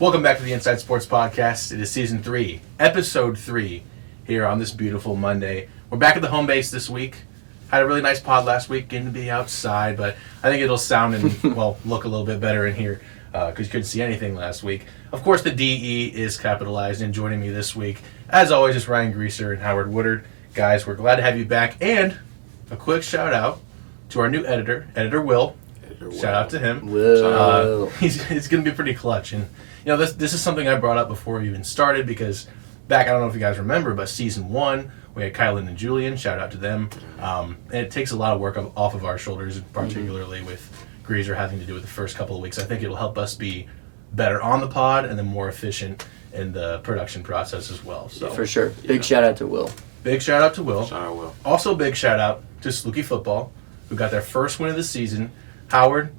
Welcome back to the Inside Sports Podcast. It is Season 3, Episode 3, here on this beautiful Monday. We're back at the home base this week. Had a really nice pod last week, getting to be outside, but I think it'll sound and, look a little bit better in here because you couldn't see anything last week. Of course, the DE is capitalized, and joining me this week, as always, is Ryan Greaser and Howard Woodard. Guys, we're glad to have you back, and a quick shout-out to our new editor, Editor Will. Shout out to him. Will. He's going to be pretty clutch, and this is something I brought up before we even started because back, I don't know if you guys remember, but Season 1, we had Kylan and Julian. Shout out to them. And it takes a lot of work off of our shoulders, particularly with Greaser having to do with the first couple of weeks. I think it'll help us be better on the pod and then more efficient in the production process as well. So for sure. Big shout out to Will. Big shout out to Will. Shout out Will. Also big shout out to Sluky Football, who got their first win of the season. Howard,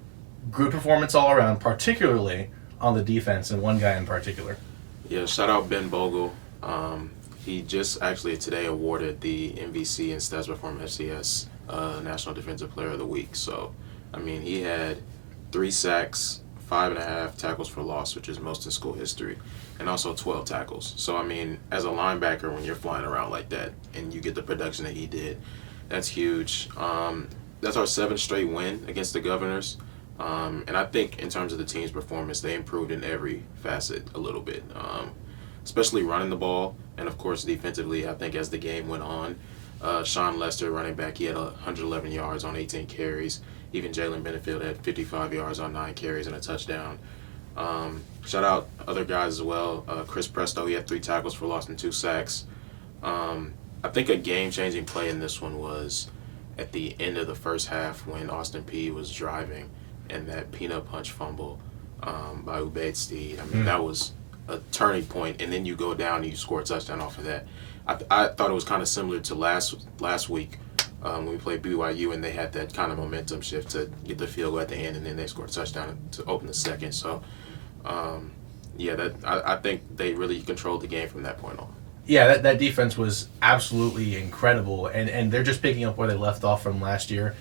good performance all around, particularly on the defense, and one guy in particular. Yeah, shout out Ben Bogle. He just actually today awarded the MVC and Stats Perform FCS National Defensive Player of the Week. So, I mean, he had 3 sacks, 5.5 tackles for loss, which is most in school history, and also 12 tackles. So, I mean, as a linebacker, when you're flying around like that and you get the production that he did, that's huge. That's our 7th straight win against the Governors. And I think in terms of the team's performance, they improved in every facet a little bit, especially running the ball. And, of course, defensively, I think as the game went on, Sean Lester, running back, he had 111 yards on 18 carries. Even Jalen Benefield had 55 yards on 9 carries and a touchdown. Shout out other guys as well. Chris Presto, he had 3 tackles for loss and 2 sacks. I think a game-changing play in this one was at the end of the first half when Austin Peay was driving and that peanut punch fumble by Ubaid Steed. I mean, that was a turning point, and then you go down and you score a touchdown off of that. I thought it was kind of similar to last week when we played BYU, and they had that kind of momentum shift to get the field goal at the end, and then they scored a touchdown to open the second. So, I think they really controlled the game from that point on. Yeah, that defense was absolutely incredible, and they're just picking up where they left off from last year.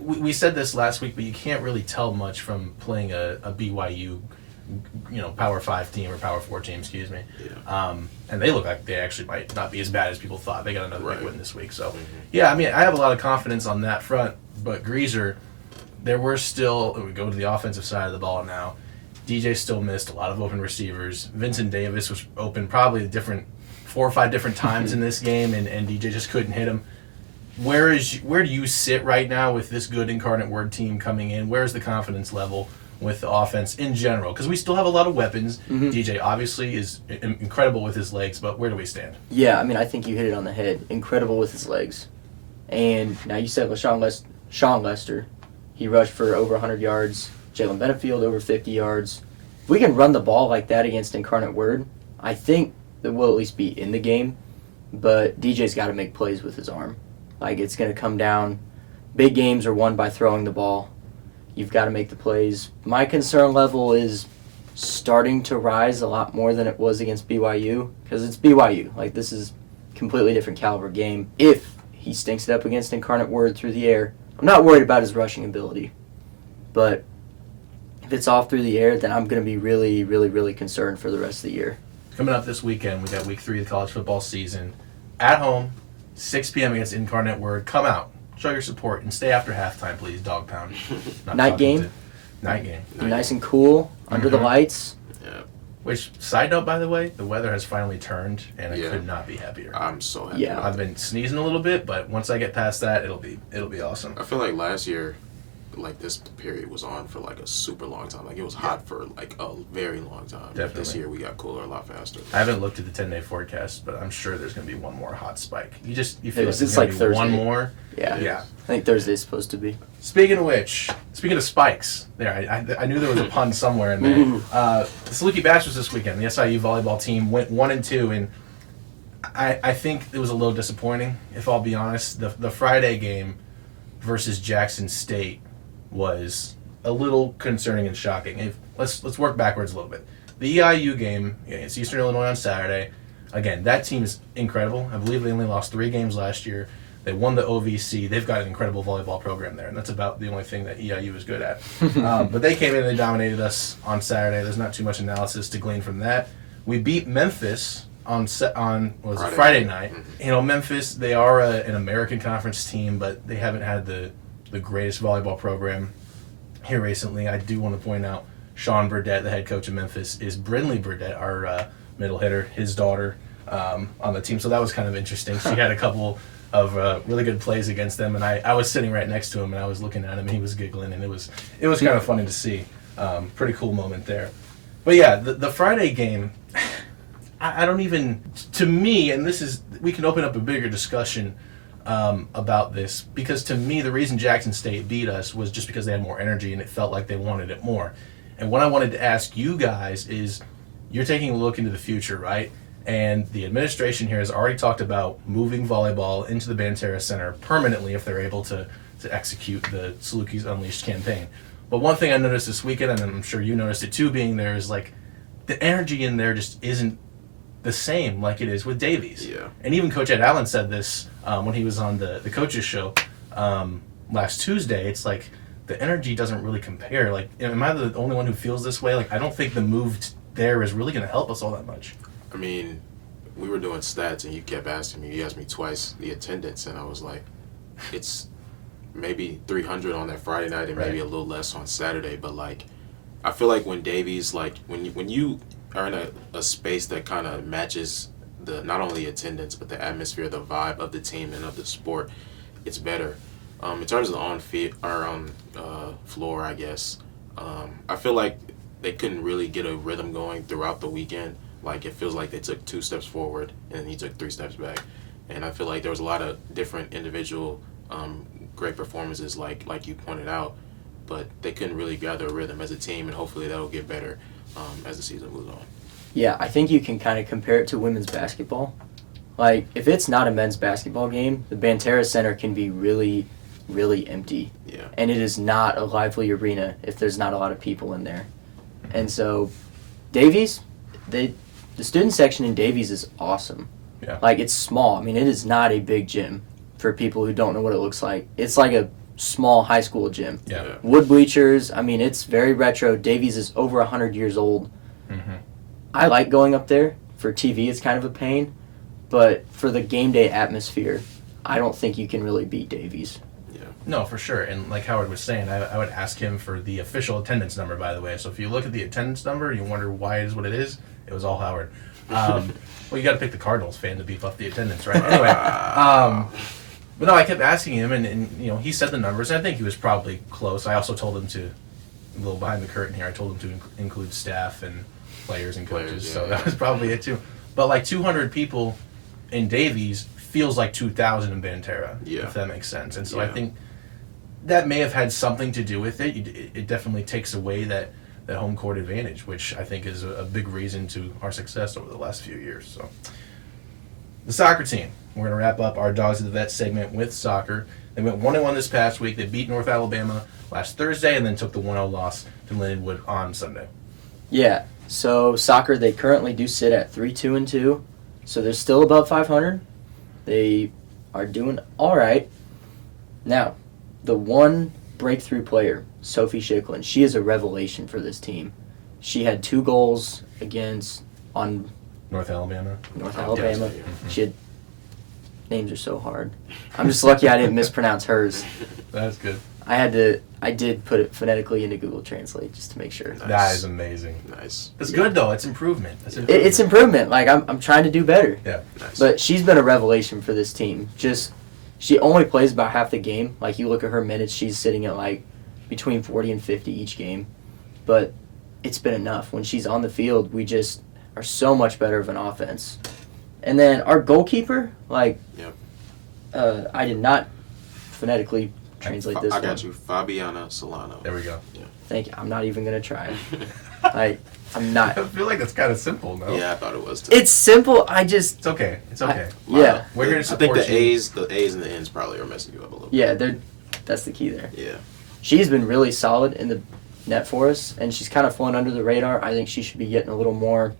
We said this last week, but you can't really tell much from playing a BYU, Power 5 team or Power 4 team, excuse me. Yeah. And they look like they actually might not be as bad as people thought. They got another big win this week. So, I mean, I have a lot of confidence on that front. But Greaser, there were still, we go to the offensive side of the ball now, DJ still missed a lot of open receivers. Vincent Davis was open probably 4 or 5 different times in this game, and DJ just couldn't hit him. Where do you sit right now with this good Incarnate Word team coming in? Where's the confidence level with the offense in general? Because we still have a lot of weapons. DJ obviously is incredible with his legs, but where do we stand? Yeah, I mean, I think you hit it on the head. Incredible with his legs. And now you said with Sean Lester, he rushed for over 100 yards. Jalen Benefield over 50 yards. If we can run the ball like that against Incarnate Word, I think that we'll at least be in the game. But DJ's got to make plays with his arm. Like, it's going to come down. Big games are won by throwing the ball. You've got to make the plays. My concern level is starting to rise a lot more than it was against BYU, because it's BYU. Like, this is a completely different caliber game. If he stinks it up against Incarnate Word through the air, I'm not worried about his rushing ability. But if it's off through the air, then I'm going to be really, really, really concerned for the rest of the year. Coming up this weekend, we got Week 3 of the college football season. At home, 6 p.m. against Incarnate Word. Come out, show your support, and stay after halftime, please, Dog Pound. Night game. Be nice and cool, under the lights. Yeah. Which, side note, by the way, the weather has finally turned, and I could not be happier. I'm so happy. Yeah. I've been sneezing a little bit, but once I get past that, it'll be awesome. I feel like last year, like, this period was on for like a super long time. Like, it was hot for like a very long time. Definitely. This year we got cooler a lot faster. I haven't looked at the 10-day forecast, but I'm sure there's going to be one more hot spike. You feel like It's there's like going to be Thursday. one more. Yeah. I think Thursday's supposed to be. Speaking of spikes, I knew there was a pun somewhere in there. The Saluki Bash was this weekend. The SIU volleyball team went 1-2, and I think it was a little disappointing, if I'll be honest. The Friday game versus Jackson State was a little concerning and shocking. Let's work backwards a little bit. The EIU game against Eastern Illinois on Saturday, again, that team is incredible. I believe they only lost 3 games last year. They won the OVC. They've got an incredible volleyball program there, and that's about the only thing that EIU is good at. But they came in and they dominated us on Saturday. There's not too much analysis to glean from that. We beat Memphis on Friday night. You know, Memphis, they are an American Conference team, but they haven't had the greatest volleyball program here recently. I do want to point out Sean Burdett, the head coach of Memphis, is Brindley Burdett, our middle hitter, his daughter, on the team. So that was kind of interesting. She had a couple of really good plays against them, and I was sitting right next to him, and I was looking at him, and he was giggling, and it was kind of funny to see. Pretty cool moment there. But yeah, the Friday game, I don't even, to me, and we can open up a bigger discussion about this, because to me, the reason Jackson State beat us was just because they had more energy, and it felt like they wanted it more. And what I wanted to ask you guys is, you're taking a look into the future, right? And the administration here has already talked about moving volleyball into the Banterra Center permanently if they're able to execute the Salukis Unleashed campaign. But one thing I noticed this weekend, and I'm sure you noticed it too being there, is like the energy in there just isn't the same like it is with Davies. Yeah. And even Coach Ed Allen said this when he was on the coaches show last Tuesday. It's like the energy doesn't really compare. Like, am I the only one who feels this way? Like, I don't think the move there is really going to help us all that much. I mean, we were doing stats, and you kept asking me. You asked me twice the attendance, and I was like, it's maybe 300 on that Friday night, and maybe a little less on Saturday. But like, I feel like when Davies, like when you are in a space that kind of matches the not only attendance but the atmosphere, the vibe of the team and of the sport, it's better. In terms of the on floor, I guess, I feel like they couldn't really get a rhythm going throughout the weekend. Like, it feels like they took 2 steps forward and he took 3 steps back. And I feel like there was a lot of different individual great performances, like you pointed out, but they couldn't really gather a rhythm as a team, and hopefully that'll get better as the season moves on. Yeah, I think you can kind of compare it to women's basketball. Like, if it's not a men's basketball game, the Banterra Center can be really, really empty. Yeah. And it is not a lively arena if there's not a lot of people in there. And so, Davies, the student section in Davies is awesome. Yeah. Like, it's small. I mean, it is not a big gym for people who don't know what it looks like. It's like a small high school gym. Yeah. Wood bleachers. I mean, it's very retro. Davies is over 100 years old. Mm-hmm. I like going up there. For TV, it's kind of a pain. But for the game day atmosphere, I don't think you can really beat Davies. No, for sure. And like Howard was saying, I would ask him for the official attendance number, by the way. So if you look at the attendance number and you wonder why it is what it is, it was all Howard. Well, you got to pick the Cardinals fan to beef up the attendance, right? Anyway, but no, I kept asking him, and you know, he said the numbers, and I think he was probably close. I also told him to, a little behind the curtain here, I told him to include staff and players and coaches, so that was probably it too. But like 200 people in Davies feels like 2,000 in Banterra, if that makes sense. And so I think that may have had something to do with it. It definitely takes away that home court advantage, which I think is a big reason to our success over the last few years. So, the soccer team. We're going to wrap up our Dogs of the Vet segment with soccer. They went 1-1 this past week. They beat North Alabama last Thursday and then took the 1-0 loss to Lindenwood on Sunday. Yeah. So, soccer, they currently do sit at 3-2-2. So, they're still above 500. They are doing all right. Now, the one breakthrough player, Sophie Schicklin, she is a revelation for this team. She had 2 goals on North Alabama. Yes. She had, names are so hard. I'm just lucky I didn't mispronounce hers. That's good. I did put it phonetically into Google Translate just to make sure. Nice. That is amazing. Nice. It's good though. It's improvement. It's improvement. Like, I'm trying to do better. Yeah. Nice. But she's been a revelation for this team. She only plays about half the game. Like, you look at her minutes, she's sitting at like between 40 and 50 each game. But it's been enough. When she's on the field, we just are so much better of an offense. And then our goalkeeper, like, I did not phonetically translate this one. I got you. Fabiana Solano. There we go. Yeah. Thank you. I'm not even going to try. I'm not. I feel like that's kind of simple, no? Yeah, I thought it was too. It's simple. It's okay. It's okay. Yeah. We're here to I support think the you. A's and the N's probably are messing you up a little bit. Yeah, that's the key there. Yeah. She's been really solid in the net for us, and she's kind of flown under the radar. I think she should be getting a little more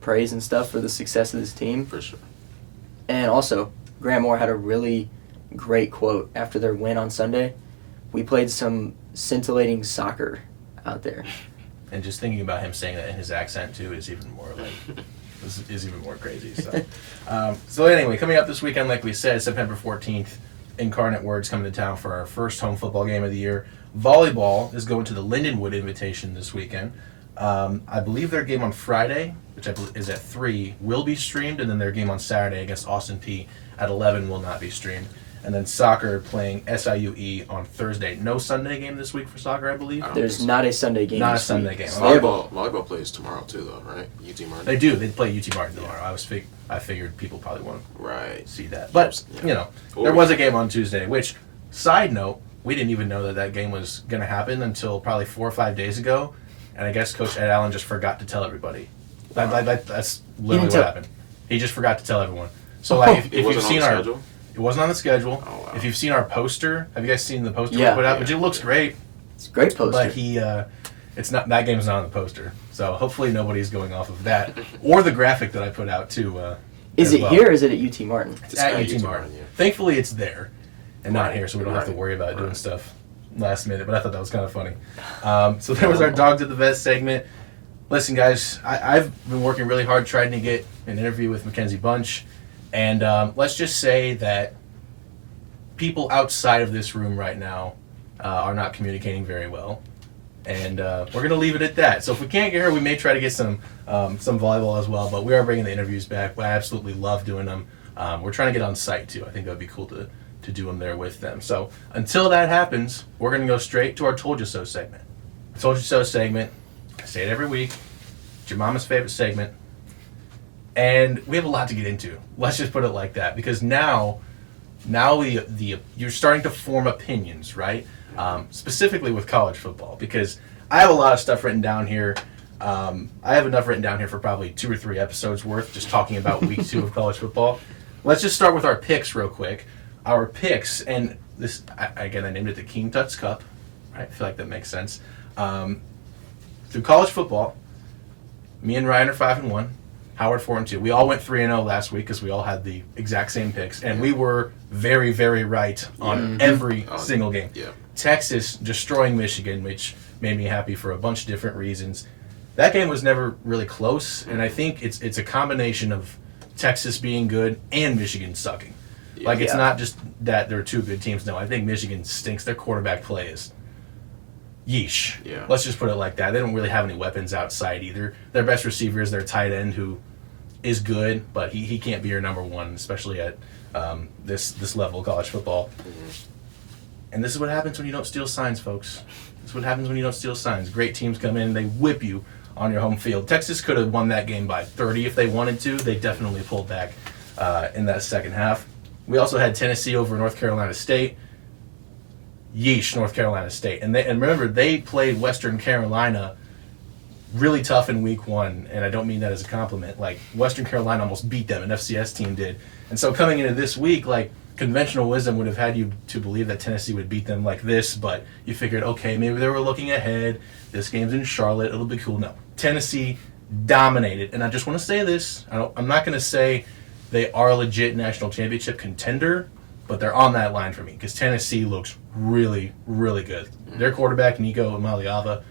praise and stuff for the success of this team. For sure. And also, Grant Moore had a really great quote after their win on Sunday. We played some scintillating soccer out there. And just thinking about him saying that in his accent too is even more like is even more crazy. So anyway, coming up this weekend, like we said, September 14th, Incarnate Word's coming to town for our first home football game of the year. Volleyball is going to the Lindenwood Invitation this weekend. I believe their game on Friday, which I believe is at 3, will be streamed, and then their game on Saturday against Austin P at 11 will not be streamed. And then soccer playing SIUE on Thursday. No Sunday game this week for soccer, I believe. There's not a Sunday game. Not a this Sunday week. game. Volleyball plays tomorrow too, though, right? UT Martin. They do. They play UT Martin tomorrow. I figured people probably won't see that. But, there was a game on Tuesday, which, side note, we didn't even know that game was going to happen until probably 4 or 5 days ago. And I guess Coach Ed Allen just forgot to tell everybody. That's literally what happened. He just forgot to tell everyone. So, like, if you've seen our... It wasn't on the schedule. Oh, wow. If you've seen our poster, have you guys seen the poster we put out? Which it looks great. It's a great poster. But it's not, that game's not on the poster. So hopefully nobody's going off of that. Or the graphic that I put out too. Is it here or is it at UT Martin? It's at UT Martin. Yeah. Thankfully it's there and not here, so we don't have to worry about doing stuff last minute. But I thought that was kind of funny. So there was our Dogs at the Vet segment. Listen, guys, I've been working really hard trying to get an interview with Mackenzie Bunch. And let's just say that people outside of this room right now are not communicating very well. And we're going to leave it at that. So if we can't get her, we may try to get some volleyball as well. But we are bringing the interviews back. I absolutely love doing them. We're trying to get on site, too. I think that would be cool to do them there with them. So until that happens, we're going to go straight to our Told You So segment. Told You So segment, I say it every week. It's your mama's favorite segment. And we have a lot to get into. Let's just put it like that, because now you're starting to form opinions, right? Specifically with college football, because I have a lot of stuff written down here. I have enough written down here for probably 2 or 3 episodes worth, just talking about week 2 of college football. Let's just start with our picks real quick. Our picks, and this again, I named it the Keen Tuts Cup. Right? I feel like that makes sense. Through college football, me and Ryan are 5-1. Howard 4-2. We all went 3-0 last week because we all had the exact same picks, and we were very, very right on every single game. Yeah. Texas destroying Michigan, which made me happy for a bunch of different reasons. That game was never really close, and I think it's a combination of Texas being good and Michigan sucking. Like, it's not just that they're 2 good teams. No, I think Michigan stinks. Their quarterback play is yeesh. Yeah. Let's just put it like that. They don't really have any weapons outside either. Their best receiver is their tight end, who is good, but he can't be your number one, especially at this level of college football. And this is what happens when you don't steal signs, folks. This is what happens when you don't steal signs. Great teams come in and they whip you on your home field. Texas could have won that game by 30 if they wanted to. They definitely pulled back in that second half. We also had Tennessee over North Carolina State. Yeesh, North Carolina State. And remember, they played Western Carolina really tough in week 1, and I don't mean that as a compliment. Like, Western Carolina almost beat them, an FCS team did. And so coming into this week, like, conventional wisdom would have had you to believe that Tennessee would beat them like this, but you figured, okay, maybe they were looking ahead. This game's in Charlotte. It'll be cool. No. Tennessee dominated. And I just want to say this. I'm not going to say they are a legit national championship contender, but they're on that line for me because Tennessee looks really, really good. Their quarterback, Nico Amaliava,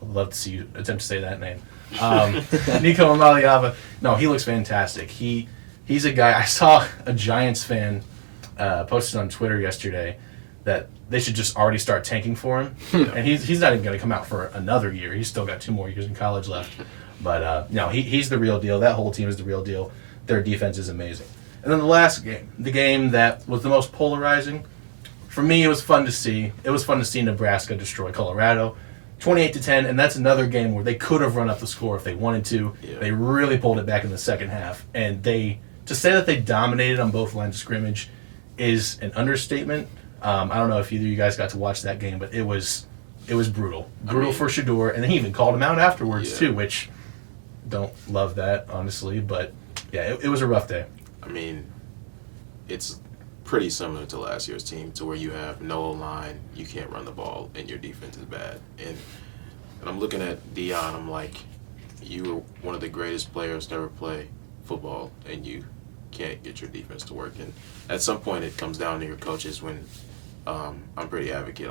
I'd love to see you attempt to say that name. Nico Amaliava, no, he looks fantastic. He's a guy, I saw a Giants fan posted on Twitter yesterday that they should just already start tanking for him. And he's not even going to come out for another year. He's still got 2 more years in college left. But no, he's the real deal. That whole team is the real deal. Their defense is amazing. And then the last game, the game that was the most polarizing, for me it was fun to see. It was fun to see Nebraska destroy Colorado. 28-10, and that's another game where they could have run up the score if they wanted to. Yeah. They really pulled it back in the second half, and to say that they dominated on both lines of scrimmage is an understatement. I don't know if either of you guys got to watch that game, but it was brutal for Shador, and he even called him out afterwards too, which don't love that honestly, but yeah, it was a rough day. I mean, it's pretty similar to last year's team, to where you have no line, you can't run the ball, and your defense is bad. And I'm looking at Dion, I'm like, you were one of the greatest players to ever play football, and you can't get your defense to work. And at some point, it comes down to your coaches. When I'm a pretty big advocate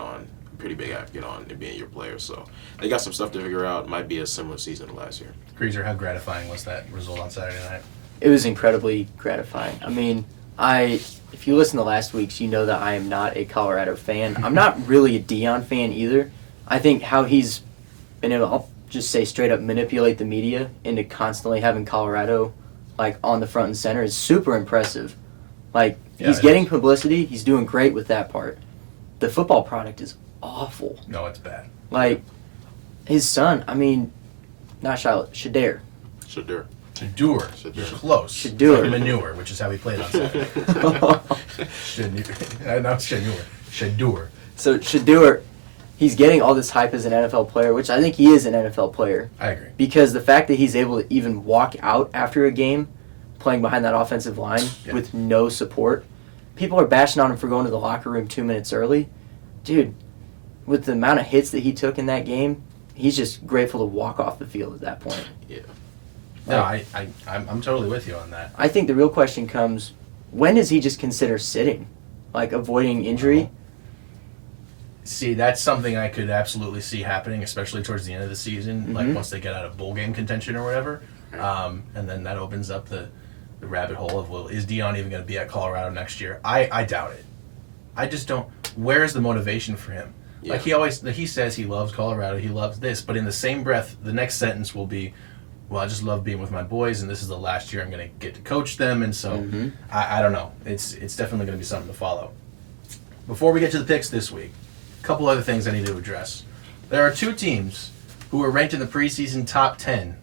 on it being your players. So they got some stuff to figure out. It might be a similar season to last year. Greaser, how gratifying was that result on Saturday night? It was incredibly gratifying. I mean, if you listen to last week's, you know that I am not a Colorado fan. I'm not really a Deion fan either. I think how he's been able, I'll just say straight up, manipulate the media into constantly having Colorado like on the front and center is super impressive. Like, he's getting publicity. He's doing great with that part. The football product is awful. No, it's bad. Like, his son, I mean, not Charlotte, Shadur. Shadur. Close. Shadur. Like manure, which is how we played on Saturday. Shadur. So Shadur, he's getting all this hype as an NFL player, which I think he is an NFL player. I agree. Because the fact that he's able to even walk out after a game playing behind that offensive line with no support, people are bashing on him for going to the locker room 2 minutes early. Dude, with the amount of hits that he took in that game, he's just grateful to walk off the field at that point. Yeah. No, I'm totally with you on that. I think the real question comes, when does he just consider sitting? Like, avoiding injury? See, that's something I could absolutely see happening, especially towards the end of the season, like once they get out of bowl game contention or whatever. And then that opens up the rabbit hole of, well, is Deion even going to be at Colorado next year? I doubt it. I just don't. Where's the motivation for him? Yeah. Like, he says he loves Colorado, he loves this, but in the same breath, the next sentence will be, well, I just love being with my boys, and this is the last year I'm going to get to coach them, and so I don't know. It's definitely going to be something to follow. Before we get to the picks this week, a couple other things I need to address. There are two teams who are ranked in the preseason top 10,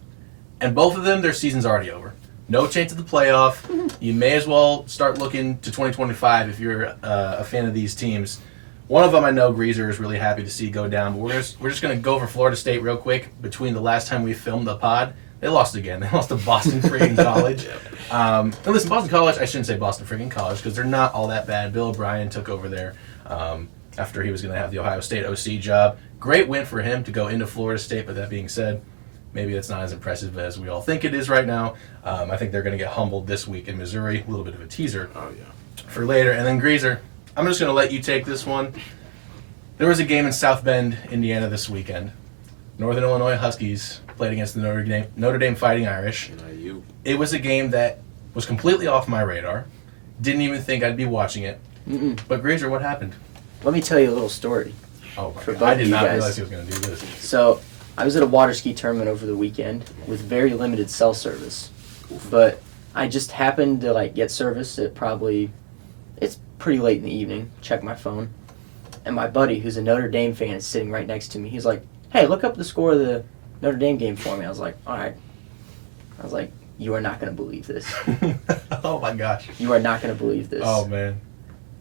and both of them, their season's already over. No chance of the playoff. You may as well start looking to 2025 if you're a fan of these teams. One of them I know Greaser is really happy to see go down, but we're just going to go for Florida State real quick. Between the last time we filmed the pod, they lost again. They lost to Boston freaking College. And listen, Boston College, I shouldn't say Boston freaking College because they're not all that bad. Bill O'Brien took over there after he was going to have the Ohio State OC job. Great win for him to go into Florida State, but that being said, maybe that's not as impressive as we all think it is right now. I think they're going to get humbled this week in Missouri. A little bit of a teaser for later. And then Greaser, I'm just going to let you take this one. There was a game in South Bend, Indiana this weekend. Northern Illinois Huskies played against the Notre Dame Fighting Irish. It was a game that was completely off my radar. Didn't even think I'd be watching it. But Greaser, what happened? Let me tell you a little story. Oh my God. I did not realize he was going to do this. So, I was at a water ski tournament over the weekend with very limited cell service. But I just happened to get service at it's pretty late in the evening, check my phone. And my buddy, who's a Notre Dame fan, is sitting right next to me. He's like, hey, look up the score of the Notre Dame game for me. I was like, all right. I was like, you are not going to believe this. Oh my gosh. You are not going to believe this. Oh man.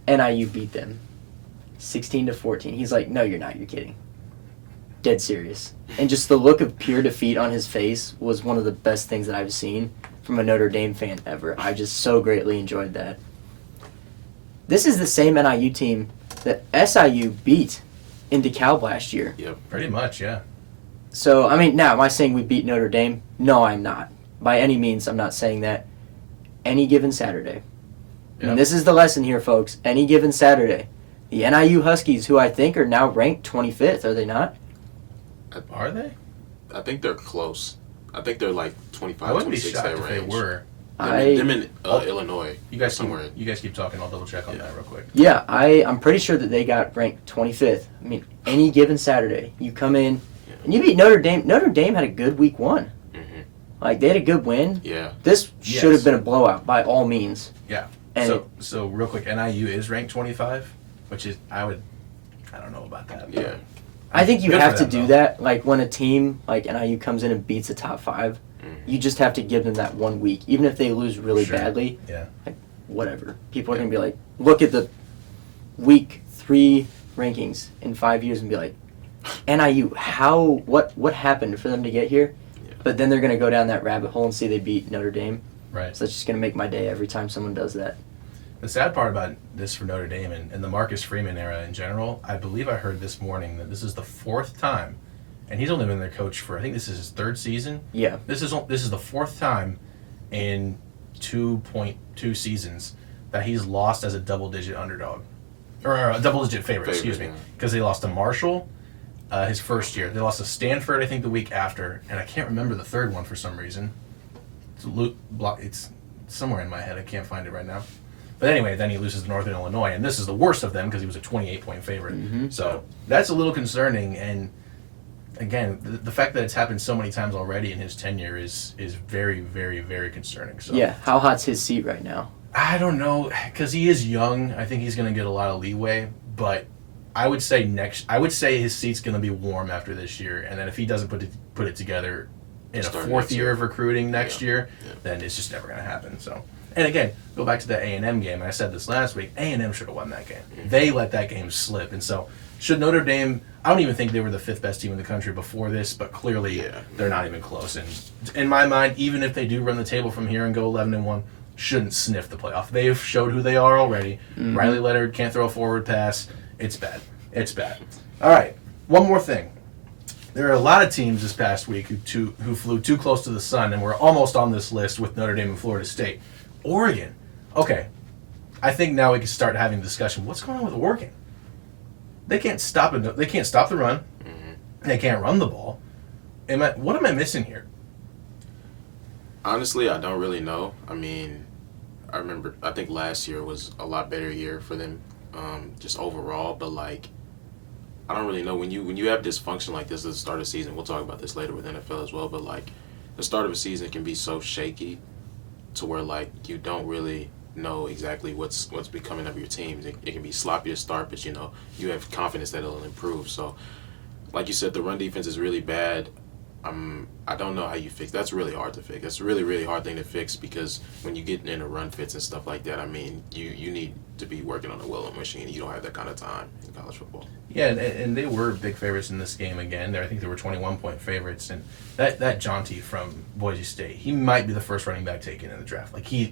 NIU beat them 16-14. He's like, no, you're not. You're kidding. Dead serious. And just the look of pure defeat on his face was one of the best things that I've seen from a Notre Dame fan ever. I just so greatly enjoyed that. This is the same NIU team that SIU beat in DeKalb last year. Yep. Pretty much, yeah. So, I mean, now, am I saying we beat Notre Dame? No, I'm not. By any means, I'm not saying that. Any given Saturday. Yep. And this is the lesson here, folks. Any given Saturday. The NIU Huskies, who I think are now ranked 25th, are they not? Are they? I think they're close. I think they're like 25, I wouldn't be 26 shocked that if range. they were. Them in Illinois. You guys somewhere. You guys keep talking. I'll double check on that real quick. Yeah, I'm pretty sure that they got ranked 25th. I mean, any given Saturday, you come in and you beat Notre Dame. Notre Dame had a good week one. Like, they had a good win. Yeah. This should have been a blowout by all means. Yeah. And so real quick, NIU is ranked 25, which is I don't know about that. Yeah. I think you have to do that. Like, when a team like NIU comes in and beats a top 5, you just have to give them that 1 week. Even if they lose really badly, like, whatever. People are going to be like, look at the week 3 rankings in 5 years and be like, NIU, what happened for them to get here? Yeah. But then they're going to go down that rabbit hole and see they beat Notre Dame. Right. So that's just going to make my day every time someone does that. The sad part about this for Notre Dame and the Marcus Freeman era in general, I believe I heard this morning that this is the 4th time, and he's only been their coach for, I think this is his 3rd season. Yeah. This is the 4th time in 2.2 seasons that he's lost as a double-digit underdog. Or a double-digit favorite, excuse me. Because they lost to Marshall his first year. They lost to Stanford, I think, the week after. And I can't remember the third one for some reason. It's somewhere in my head. I can't find it right now. But anyway, then he loses to Northern Illinois. And this is the worst of them because he was a 28-point favorite. Mm-hmm. So that's a little concerning. And again, the fact that it's happened so many times already in his tenure is very, very, very concerning. So yeah, how hot's his seat right now? I don't know, because he is young. I think he's going to get a lot of leeway, but I would say his seat's going to be warm after this year, and then if he doesn't put it together in a fourth year of recruiting next year, then it's just never going to happen. So, and again, go back to the A&M game. I said this last week. A&M should have won that game. Mm-hmm. They let that game slip, and so should Notre Dame. I don't even think they were the 5th best team in the country before this, but clearly they're not even close. And in my mind, even if they do run the table from here and go 11-1. Shouldn't sniff the playoff. They've showed who they are already. Mm-hmm. Riley Leonard can't throw a forward pass. It's bad. It's bad. All right, one more thing. There are a lot of teams this past week who flew too close to the sun, and we're almost on this list with Notre Dame and Florida State. Oregon. Okay, I think now we can start having a discussion. What's going on with Oregon? They can't stop it. They can't stop the run. Mm-hmm. They can't run the ball. What am I missing here? Honestly, I don't really know. I mean, I think last year was a lot better year for them, just overall. But like, I don't really know when you have dysfunction like this at the start of the season. We'll talk about this later with NFL as well. But like, the start of a season can be so shaky, to where like you don't really know exactly what's becoming of your teams. It can be sloppy to start, but you have confidence that it'll improve. So, like you said, the run defense is really bad. I don't know how you fix. That's really hard to fix. That's a really, really hard thing to fix, because when you get into run fits and stuff like that, I mean, you need to be working on a well-oiled machine. You don't have that kind of time in college football. Yeah, and they were big favorites in this game again. I think they were 21-point favorites, and that Jonty from Boise State, he might be the first running back taken in the draft. Like he's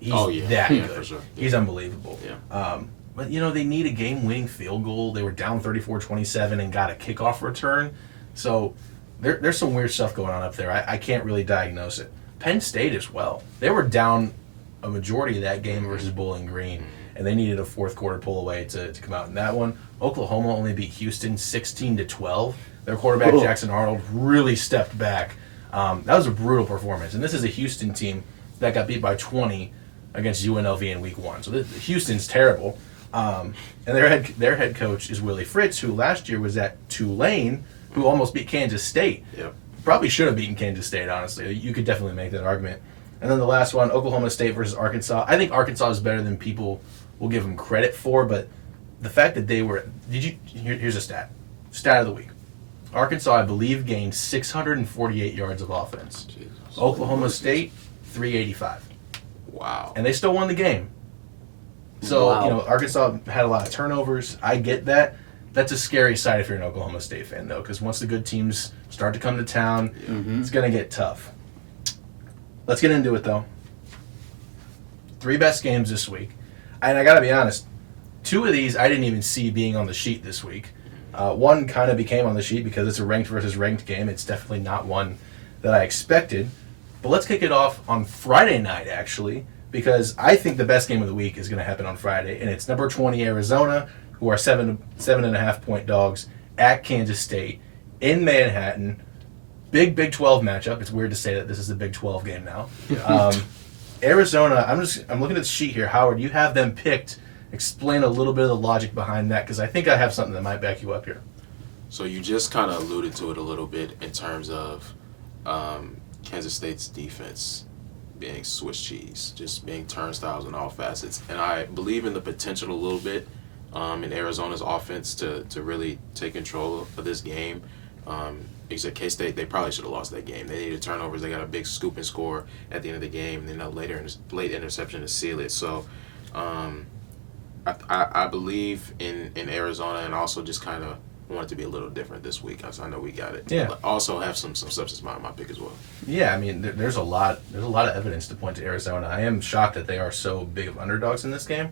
that good. For sure. He's unbelievable. Yeah. But they need a game-winning field goal. They were down 34-27 and got a kickoff return. So there's some weird stuff going on up there. I can't really diagnose it. Penn State as well. They were down a majority of that game versus Bowling Green, and they needed a fourth quarter pull away to come out in that one. Oklahoma only beat Houston 16-12. Their quarterback, Jackson Arnold, really stepped back. That was a brutal performance. And this is a Houston team that got beat by 20 against UNLV in week 1. So Houston's terrible. And their head coach is Willie Fritz, who last year was at Tulane, who almost beat Kansas State. Yep. Probably should have beaten Kansas State, honestly. You could definitely make that argument. And then the last one, Oklahoma State versus Arkansas. I think Arkansas is better than people will give them credit for, but the fact that they were... Here's a stat. Stat of the week. Arkansas, I believe, gained 648 yards of offense. Jesus. Oklahoma State, 385. Wow. And they still won the game. So, Arkansas had a lot of turnovers. I get that. That's a scary sight if you're an Oklahoma State fan, though, because once the good teams start to come to town, it's going to get tough. Let's get into it, though. 3 best games this week. And I got to be honest, 2 of these I didn't even see being on the sheet this week. One kind of became on the sheet because it's a ranked versus ranked game. It's definitely not one that I expected. But let's kick it off on Friday night, actually, because I think the best game of the week is going to happen on Friday, and it's number 20 Arizona, who are 7.5 point dogs at Kansas State in Manhattan. Big Big 12 matchup. It's weird to say that this is the Big 12 game now. Arizona, I'm looking at the sheet here. Howard, you have them picked. Explain a little bit of the logic behind that, because I think I have something that might back you up here. So you just kind of alluded to it a little bit in terms of Kansas State's defense being Swiss cheese, just being turnstiles in all facets. And I believe in the potential a little bit in Arizona's offense to really take control of this game. Except K-State, they probably should have lost that game. They needed turnovers. They got a big scoop and score at the end of the game, and then a late interception to seal it. So I believe in Arizona, and also just kind of want it to be a little different this week. I know we got it. Yeah. But also have some substance behind my pick as well. Yeah, I mean, there's a lot of evidence to point to Arizona. I am shocked that they are so big of underdogs in this game.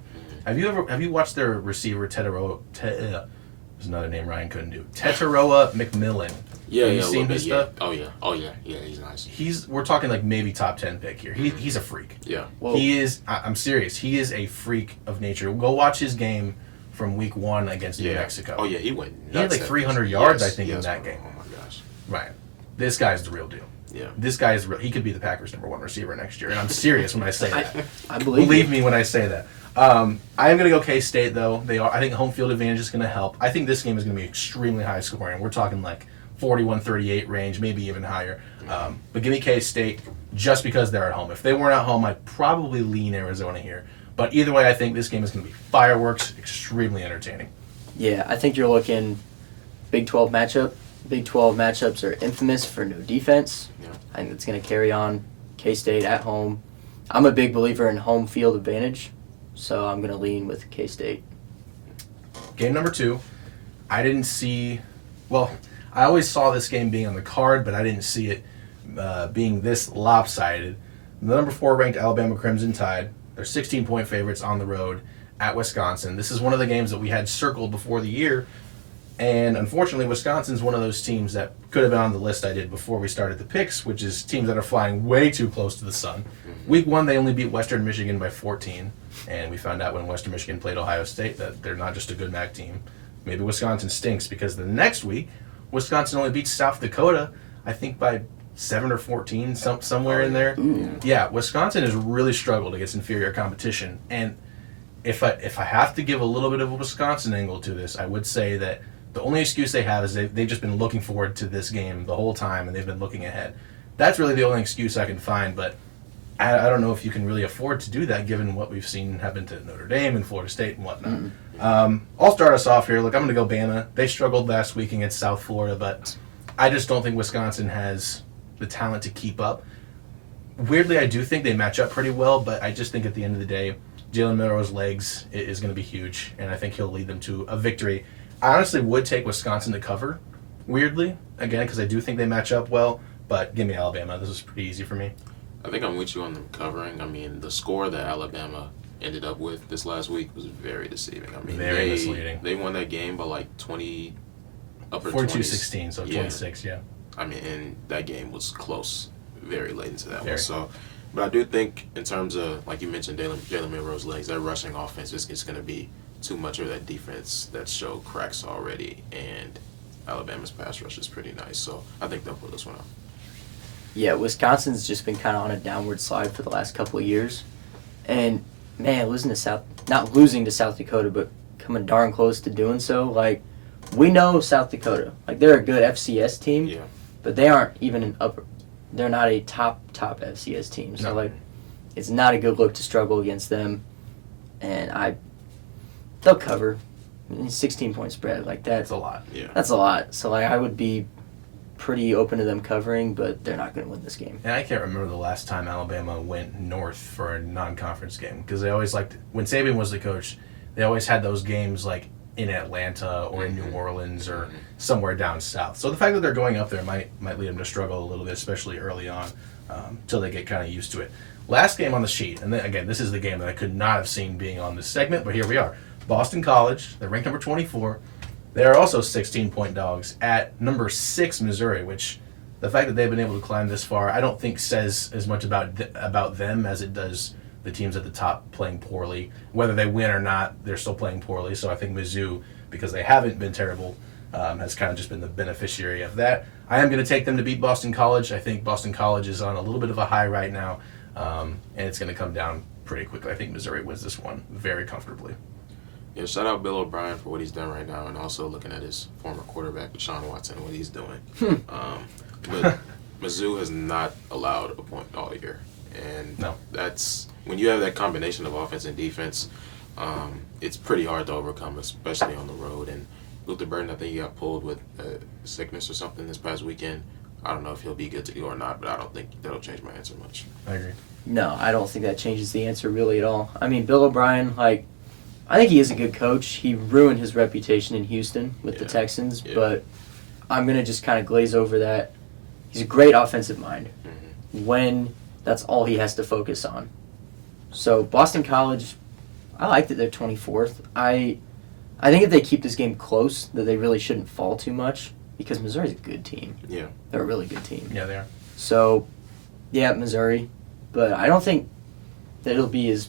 Mm-hmm. Have you watched their receiver there's another name Ryan couldn't do. Tetaroa McMillan. Yeah, Have yeah, you seen his stuff? Oh yeah, he's nice. We're talking like maybe top 10 pick here. He's a freak. Yeah. Whoa. He is. I'm serious. He is a freak of nature. Go watch his game from week 1 against New Mexico. Oh yeah, he went nuts. He had like 300 yards, I think, in that game. Oh my gosh. Right. This guy's the real deal. Yeah. This guy is real. He could be the Packers' #1 receiver next year, and I'm serious when I say that. I believe Believe me when I say that. I am going to go K-State, though. I think home field advantage is going to help. I think this game is going to be extremely high scoring. We're talking like 41-38 range, maybe even higher. But give me K-State just because they're at home. If they weren't at home, I'd probably lean Arizona here. But either way, I think this game is going to be fireworks, extremely entertaining. Yeah, I think you're looking Big 12 matchup. Big 12 matchups are infamous for no defense. Yeah. I think it's going to carry on. K-State at home. I'm a big believer in home field advantage, so I'm going to lean with K-State. Game number 2, I didn't see... Well, I always saw this game being on the card, but I didn't see it being this lopsided. The number 4 ranked Alabama Crimson Tide, they're 16-point favorites on the road at Wisconsin. This is one of the games that we had circled before the year, and unfortunately, Wisconsin's one of those teams that could have been on the list I did before we started the picks, which is teams that are flying way too close to the sun. Week 1, they only beat Western Michigan by 14, and we found out when Western Michigan played Ohio State that they're not just a good MAC team. Maybe Wisconsin stinks because the next week, Wisconsin only beats South Dakota, I think by 7 or 14, somewhere in there. Yeah, Wisconsin has really struggled against inferior competition, and if I have to give a little bit of a Wisconsin angle to this, I would say that the only excuse they have is they've just been looking forward to this game the whole time, and they've been looking ahead. That's really the only excuse I can find, but I don't know if you can really afford to do that given what we've seen happen to Notre Dame and Florida State and whatnot. I'll start us off here. Look, I'm going to go Bama. They struggled last week against South Florida, but I just don't think Wisconsin has the talent to keep up. Weirdly, I do think they match up pretty well, but I just think at the end of the day, Jalen Milroe's legs is going to be huge, and I think he'll lead them to a victory. I honestly would take Wisconsin to cover, weirdly, again, because I do think they match up well, but give me Alabama. This is pretty easy for me. I think I'm with you on them covering. I mean, the score that Alabama ended up with this last week was very deceiving. I mean, very misleading. They won that game by like 20, upper 42-16, so 26, yeah. I mean, and that game was close very late into that Very. one. So, but I do think in terms of, like you mentioned, Jalen Milroe's legs, that rushing offense is going to be too much of that defense that showed cracks already, and Alabama's pass rush is pretty nice. So I think they'll pull this one out. Yeah, Wisconsin's just been kind of on a downward slide for the last couple of years. And, man, not losing to South Dakota, but coming darn close to doing so. Like, we know South Dakota. Like, they're a good FCS team, Yeah. but they aren't even an upper. They're not a top FCS team. So, No. like, it's not a good look to struggle against them. And they'll cover. 16-point spread, like That's a lot. Yeah. that's a lot. So, like, I would be pretty open to them covering, but they're not going to win this game. And I can't remember the last time Alabama went north for a non-conference game, because they always liked, when Saban was the coach, they always had those games like in Atlanta or in New Orleans or somewhere down south. So the fact that they're going up there might lead them to struggle a little bit, especially early on, till they get kind of used to it. Last game on the sheet, and then again, this is the game that I could not have seen being on this segment, but here we are. Boston College, they're ranked number 24. They are also 16-point dogs at number 6 Missouri, which the fact that they've been able to climb this far, I don't think says as much about them as it does the teams at the top playing poorly. Whether they win or not, they're still playing poorly. So I think Mizzou, because they haven't been terrible, has kind of just been the beneficiary of that. I am going to take them to beat Boston College. I think Boston College is on a little bit of a high right now, and it's going to come down pretty quickly. I think Missouri wins this one very comfortably. Yeah, shout out Bill O'Brien for what he's done right now, and also looking at his former quarterback, Deshaun Watson, and what he's doing. But Mizzou has not allowed a point all year, and No. that's when you have that combination of offense and defense. It's pretty hard to overcome, especially on the road. And Luther Burden, I think he got pulled with sickness or something this past weekend. I don't know if he'll be good to go or not, but I don't think that'll change my answer much. I agree. No, I don't think that changes the answer really at all. I mean, Bill O'Brien, like, I think he is a good coach. He ruined his reputation in Houston with the Texans, but I'm going to just kind of glaze over that. He's a great offensive mind when that's all he has to focus on. So Boston College, I like that they're 24th. I think if they keep this game close, that they really shouldn't fall too much. because Missouri's a good team. Yeah. They're a really good team. Yeah, they are. So, yeah, Missouri. But I don't think that it'll be as,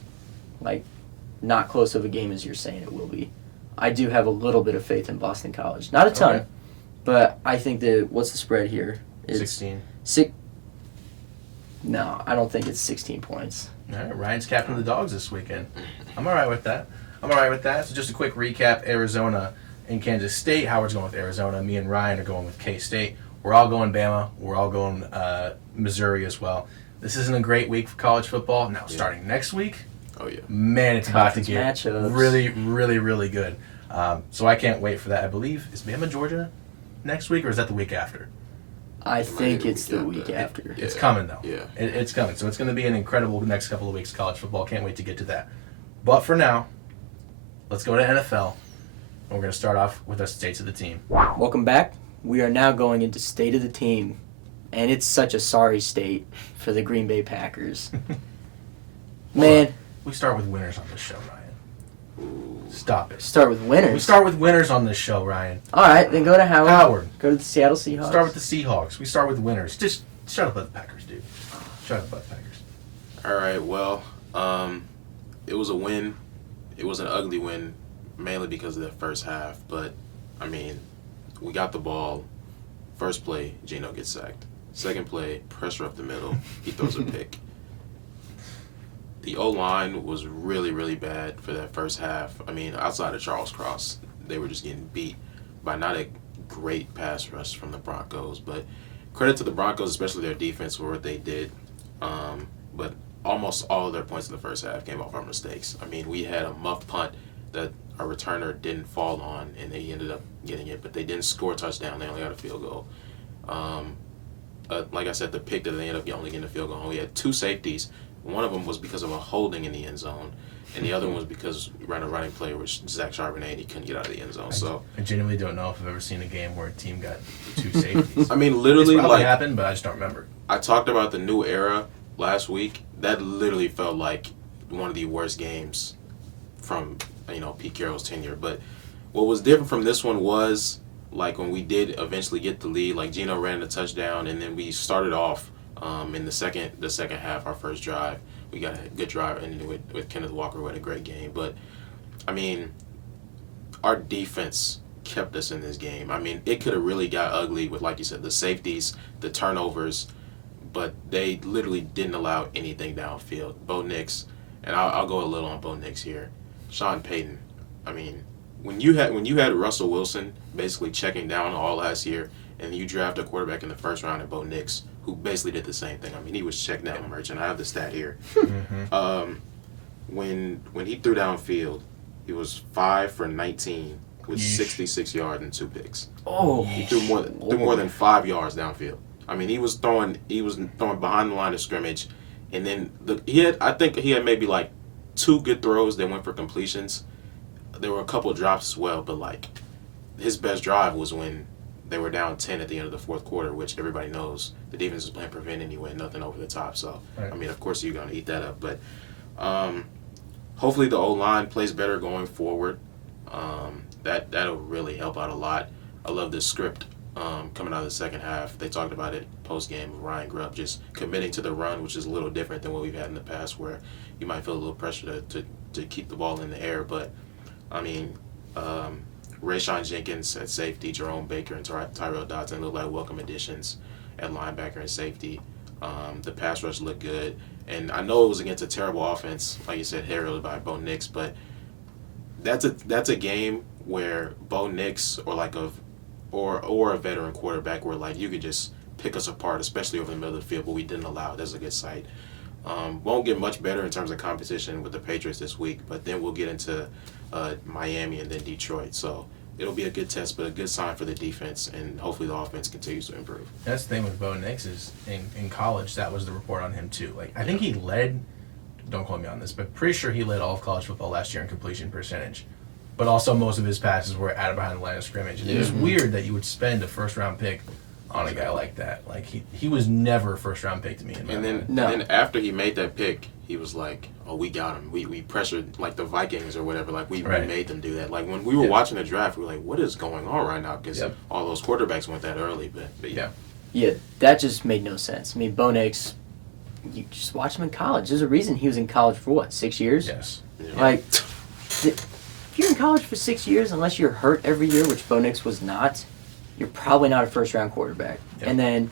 not close of a game as you're saying it will be. I do have a little bit of faith in Boston College. Not a ton, Okay. but I think that, what's the spread here? 16. No, I don't think it's 16 points. All right, Ryan's captain of the Dogs this weekend. I'm all right with that. So just a quick recap, Arizona and Kansas State. Howard's going with Arizona. Me and Ryan are going with K-State. We're all going Bama. We're all going Missouri as well. This isn't a great week for college football. Now, starting next week, Oh, yeah. man, it's about to Conference get matchups. really, really, really good. So I can't wait for that. I believe, is Bama, Georgia next week, or is that the week after? I might be think the it's the week after. It's coming, though. Yeah. It's coming. So it's going to be an incredible next couple of weeks of college football. Can't wait to get to that. But for now, let's go to NFL. And we're going to start off with our states of the team. Welcome back. We are now going into state of the team, and it's such a sorry state for the Green Bay Packers. Man, We start with winners on this show, Ryan. Stop it. start with winners. We start with winners on this show, Ryan. All right, then go to Howard. Howard. Go to the Seattle Seahawks. Start with the Seahawks. We start with winners. Just shut up about the Packers, dude. Shut up about the Packers. All right, well, it was a win. It was an ugly win, mainly because of the first half. But, I mean, we got the ball. First play, Geno gets sacked. Second play, pressure up the middle. He throws a pick. The O-line was really, really bad for that first half. I mean, outside of Charles Cross, they were just getting beat by not a great pass rush from the Broncos. But credit to the Broncos, especially their defense, for what they did. But almost all of their points in the first half came off our mistakes. I mean, we had a muffed punt that our returner didn't fall on, and they ended up getting it. But they didn't score a touchdown. They only got a field goal. Like I said, the pick that they ended up only getting a field goal. We had two safeties. One of them was because of a holding in the end zone, and the other one was because we ran a running play where Zach Charbonnet, and he couldn't get out of the end zone. So I genuinely don't know if I've ever seen a game where a team got two safeties. I mean, literally, it's probably like happened, but I just don't remember. I talked about the new era last week. That literally felt like one of the worst games from Pete Carroll's tenure. But what was different from this one was like when we did eventually get the lead. Like Geno ran the touchdown, and then we started off. In the second half, our first drive, we got a good drive ending with Kenneth Walker, who had a great game. But, I mean, our defense kept us in this game. I mean, it could have really got ugly with, like you said, the safeties, the turnovers, but they literally didn't allow anything downfield. Bo Nix, and I'll go a little on Bo Nix here. Sean Payton. I mean, when you had Russell Wilson basically checking down all last year, and you draft a quarterback in the first round in Bo Nix, who basically did the same thing. I mean, he was checking down merchant. I have the stat here. When he threw downfield, he was 5 for 19 with 66 yards and 2 picks. Oh, He threw more than 5 yards downfield. I mean, he was throwing behind the line of scrimmage, and then I think he had maybe like 2 good throws that went for completions. There were a couple of drops as well, but like his best drive was when they were down 10 at the end of the fourth quarter, which everybody knows the defense is playing prevent anyway, nothing over the top. So, right. I mean, of course you're going to eat that up. But hopefully the O-line plays better going forward. That'll really help out a lot. I love the script coming out of the second half. They talked about it post-game with Ryan Grubb, just committing to the run, which is a little different than what we've had in the past where you might feel a little pressure to keep the ball in the air. But, I mean, Rayshon Jenkins at safety, Jerome Baker and Tyrell Dodson look like welcome additions at linebacker and safety. The pass rush looked good. And I know it was against a terrible offense, like you said, heralded by Bo Nix, but that's a game where Bo Nix or a veteran quarterback where like you could just pick us apart, especially over the middle of the field, but we didn't allow it. That's a good sight. Won't get much better in terms of competition with the Patriots this week, but then we'll get into Miami and then Detroit. So it'll be a good test, but a good sign for the defense, and hopefully the offense continues to improve. That's the thing with Bo Nix is in college, that was the report on him too. Like I think he led, don't quote me on this, but pretty sure he led all of college football last year in completion percentage. But also most of his passes were out of behind the line of scrimmage. And it was weird that you would spend a first-round pick on a guy like that. Like he was never a first round pick to me. And then after he made that pick, he was like, "Oh, we got him. We pressured like the Vikings or whatever. Like we made them do that. Like when we were watching the draft, we were like, what is going on right now? Because all those quarterbacks went that early. But yeah. Yeah, that just made no sense. I mean, Bo Nix, you just watch him in college. There's a reason he was in college for what, 6 years? Yes. Yeah. Like, if you're in college for 6 years, unless you're hurt every year, which Bo Nix was not, you're probably not a first-round quarterback. Yep. And then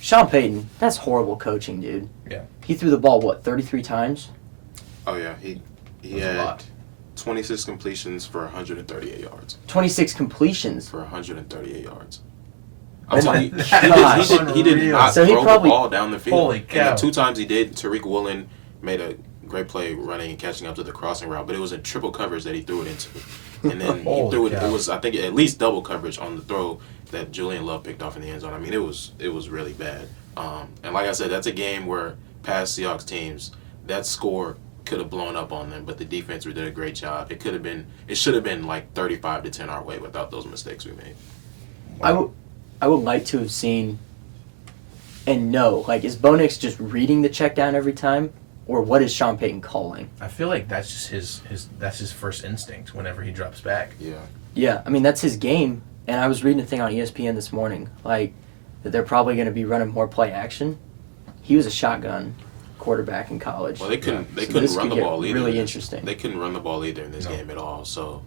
Sean Payton, that's horrible coaching, dude. Yeah. He threw the ball, 33 times? Oh, yeah. He had a lot. 26 completions for 138 yards. 26 completions. For 138 yards. Oh my He gosh. did not So he throw probably- the ball down the field. Holy cow. And the 2 times he did, Tariq Woolen made a great play running and catching up to the crossing route, but it was in triple coverage that he threw it into. And then he Holy threw it. cow. It was, I think, at least double coverage on the throw that Julian Love picked off in the end zone. I mean, it was really bad. And like I said, that's a game where past Seahawks teams, that score could have blown up on them, but the defense did a great job. It should have been like 35-10 our way without those mistakes we made. I would like to have seen and know, like, is Bo Nix just reading the check down every time, or what is Sean Payton calling? I feel like that's just his first instinct whenever he drops back. Yeah. Yeah, I mean, that's his game. And I was reading a thing on ESPN this morning, like, that they're probably going to be running more play action. He was a shotgun quarterback in college. Well, they couldn't this run could the get ball either. really interesting. They couldn't run the ball either in this No. game at all. So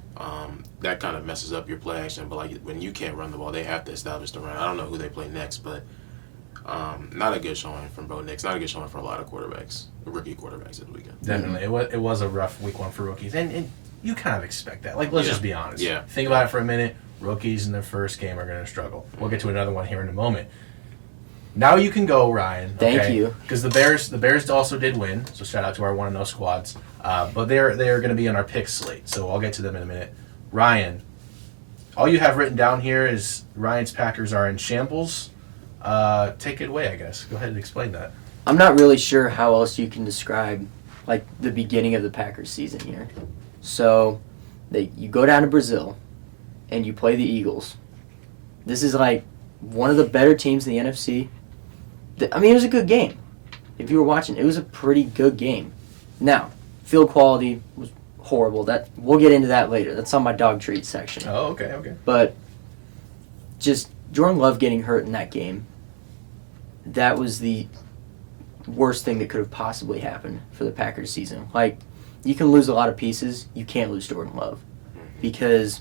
that kind of messes up your play action. But like when you can't run the ball, they have to establish the run. I don't know who they play next, but not a good showing from Bo Nix. Not a good showing for a lot of quarterbacks, rookie quarterbacks this weekend. Definitely, it was a rough week 1 for rookies, and you kind of expect that. Like, let's just be honest. Yeah. Think about it for a minute. Rookies in their first game are going to struggle. We'll get to another one here in a moment. Now you can go, Ryan. Thank you. Because the Bears also did win, so shout out to our 1-0 squads. But they're going to be on our pick slate, so I'll get to them in a minute. Ryan, all you have written down here is Ryan's Packers are in shambles. Take it away, I guess. Go ahead and explain that. I'm not really sure how else you can describe, like, the beginning of the Packers season here. So, you go down to Brazil, and you play the Eagles. This is, like, one of the better teams in the NFC. I mean, it was a good game. If you were watching, it was a pretty good game. Now, field quality was horrible. We'll get into that later. That's on my dog treat section. Oh, okay. But just Jordan Love getting hurt in that game, that was the worst thing that could have possibly happened for the Packers season. Like, you can lose a lot of pieces. You can't lose Jordan Love. Because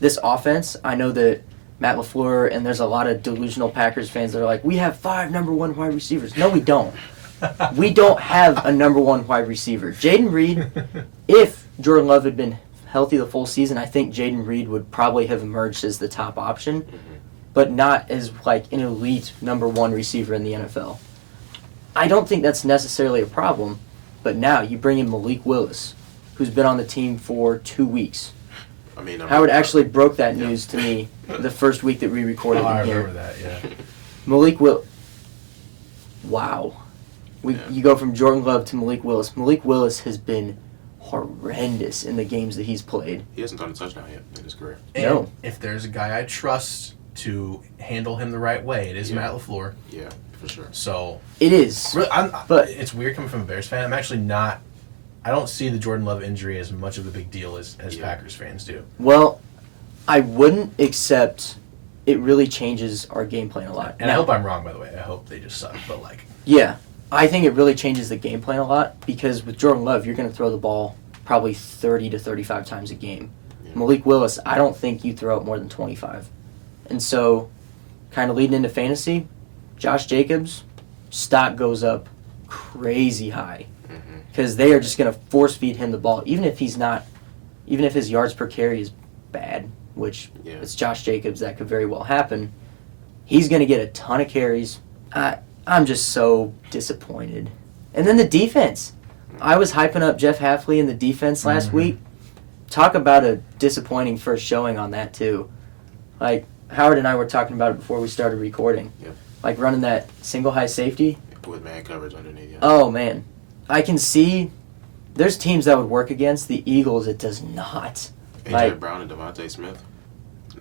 this offense, I know that Matt LaFleur, and there's a lot of delusional Packers fans that are like, we have 5 number 1 wide receivers. No, we don't. We don't have a number 1 wide receiver. Jaden Reed, if Jordan Love had been healthy the full season, I think Jaden Reed would probably have emerged as the top option, but not as like an elite number 1 receiver in the NFL. I don't think that's necessarily a problem, but now you bring in Malik Willis, who's been on the team for 2 weeks. I mean, Howard actually broke that news to me the first week that we recorded I in here. remember that, yeah. Malik Willis. Wow. You go from Jordan Love to Malik Willis. Malik Willis has been horrendous in the games that he's played. He hasn't done a touchdown yet in his career. And No. if there's a guy I trust to handle him the right way, it is Matt LaFleur. Yeah, for sure. So It is. really, But- but it's weird coming from a Bears fan. I'm actually not. I don't see the Jordan Love injury as much of a big deal as Packers fans do. Well, I wouldn't, except it really changes our game plan a lot. And I hope I'm wrong, by the way. I hope they just suck. But like, Yeah. I think it really changes the game plan a lot because with Jordan Love, you're going to throw the ball probably 30 to 35 times a game. Yeah. Malik Willis, I don't think you throw it more than 25. And so, kind of leading into fantasy, Josh Jacobs, stock goes up crazy high because they are just going to force feed him the ball, even if his yards per carry is bad, which it's Josh Jacobs, that could very well happen. He's going to get a ton of carries. I'm just so disappointed. And then the defense. I was hyping up Jeff Hafley in the defense last week. Talk about a disappointing first showing on that, too. Like, Howard and I were talking about it before we started recording. Yep. Like, running that single high safety. With man coverage underneath. Yeah. Oh, man. I can see there's teams that would work against. The Eagles, it does not. AJ Like, Brown and Devontae Smith?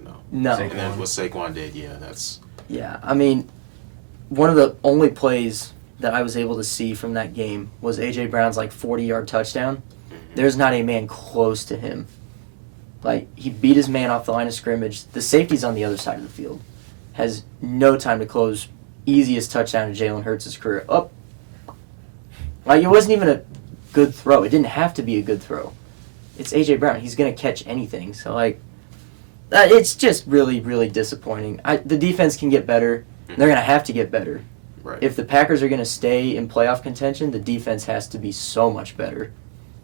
No. no. And then what Saquon did, yeah, that's... Yeah, I mean, one of the only plays that I was able to see from that game was A.J. Brown's 40-yard touchdown. There's not a man close to him. He beat his man off the line of scrimmage. The safety's on the other side of the field. Has no time to close. Easiest touchdown of Jalen Hurts' career. Up. It wasn't even a good throw. It didn't have to be a good throw. It's A.J. Brown. He's going to catch anything. So, it's just really, really disappointing. The defense can get better. They're going to have to get better. Right. If the Packers are going to stay in playoff contention, the defense has to be so much better.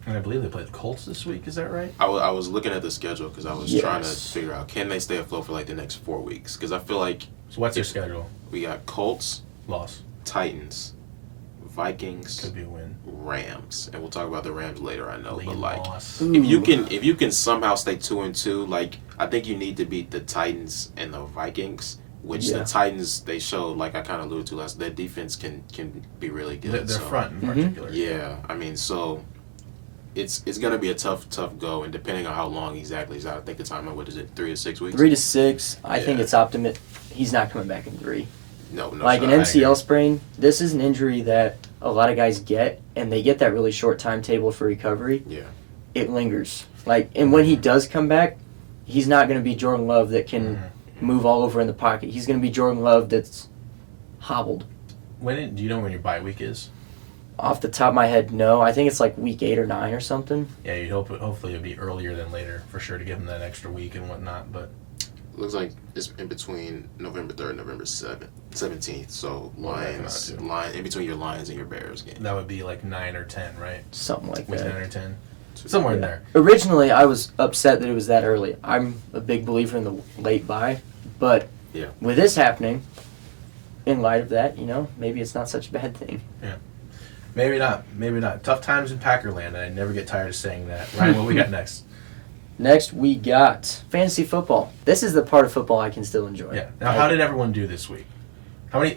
And I believe they play the Colts this week. Is that right? I was looking at the schedule because I was trying to figure out, can they stay afloat for the next 4 weeks? Because I feel like... So what's your schedule? We got Colts, Loss. Titans, Vikings, Could be a win. Rams, and we'll talk about the Rams later. I know, Lean but loss. if you can somehow stay 2-2, I think you need to beat the Titans and the Vikings. Which the Titans, they showed, I kind of alluded to last, their defense can be really good. Their front in particular. Yeah, I mean, so it's going to be a tough go, and depending on how long exactly is out, I think the time, what is it, 3 to 6 weeks? 3 to 6. I think it's optimistic. He's not coming back in 3. No. An MCL sprain, this is an injury that a lot of guys get, and they get that really short timetable for recovery. Yeah. It lingers. And when he does come back, he's not going to be Jordan Love that can move all over in the pocket. He's going to be Jordan Love that's hobbled. Do you know when your bye week is? Off the top of my head, no. I think it's week 8 or 9 or something. Yeah, you'd hopefully it'd be earlier than later for sure to give him that extra week and whatnot. But looks like it's in between November 3rd and November 17th. So Lions in between your Lions and your Bears game. That would be 9 or 10, right? Something like Week that. 9 or 10. Somewhere in there. Originally, I was upset that it was that early. I'm a big believer in the late bye, but with this happening, in light of that, maybe it's not such a bad thing. Yeah. Maybe not. Tough times in Packerland, and I never get tired of saying that. Ryan, what we got next? Next, we got fantasy football. This is the part of football I can still enjoy. Yeah. Now, how did everyone do this week?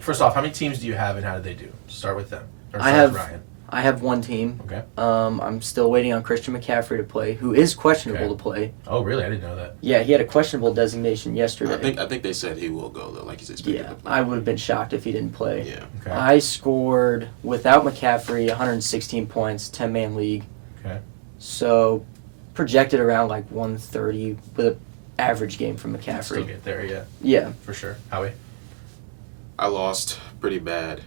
First off, how many teams do you have, and how did they do? Start with them. Or start with Ryan. I have one team. Okay. I'm still waiting on Christian McCaffrey to play, who is questionable to play. Oh, really? I didn't know that. Yeah, he had a questionable designation yesterday. I think they said he will go, though, he's expected to play. I would have been shocked if he didn't play. Yeah. Okay. I scored, without McCaffrey, 116 points, 10-man league. Okay. So, projected around 130 with an average game from McCaffrey. Still get there, yeah. Yeah. For sure. Howie? I lost pretty bad.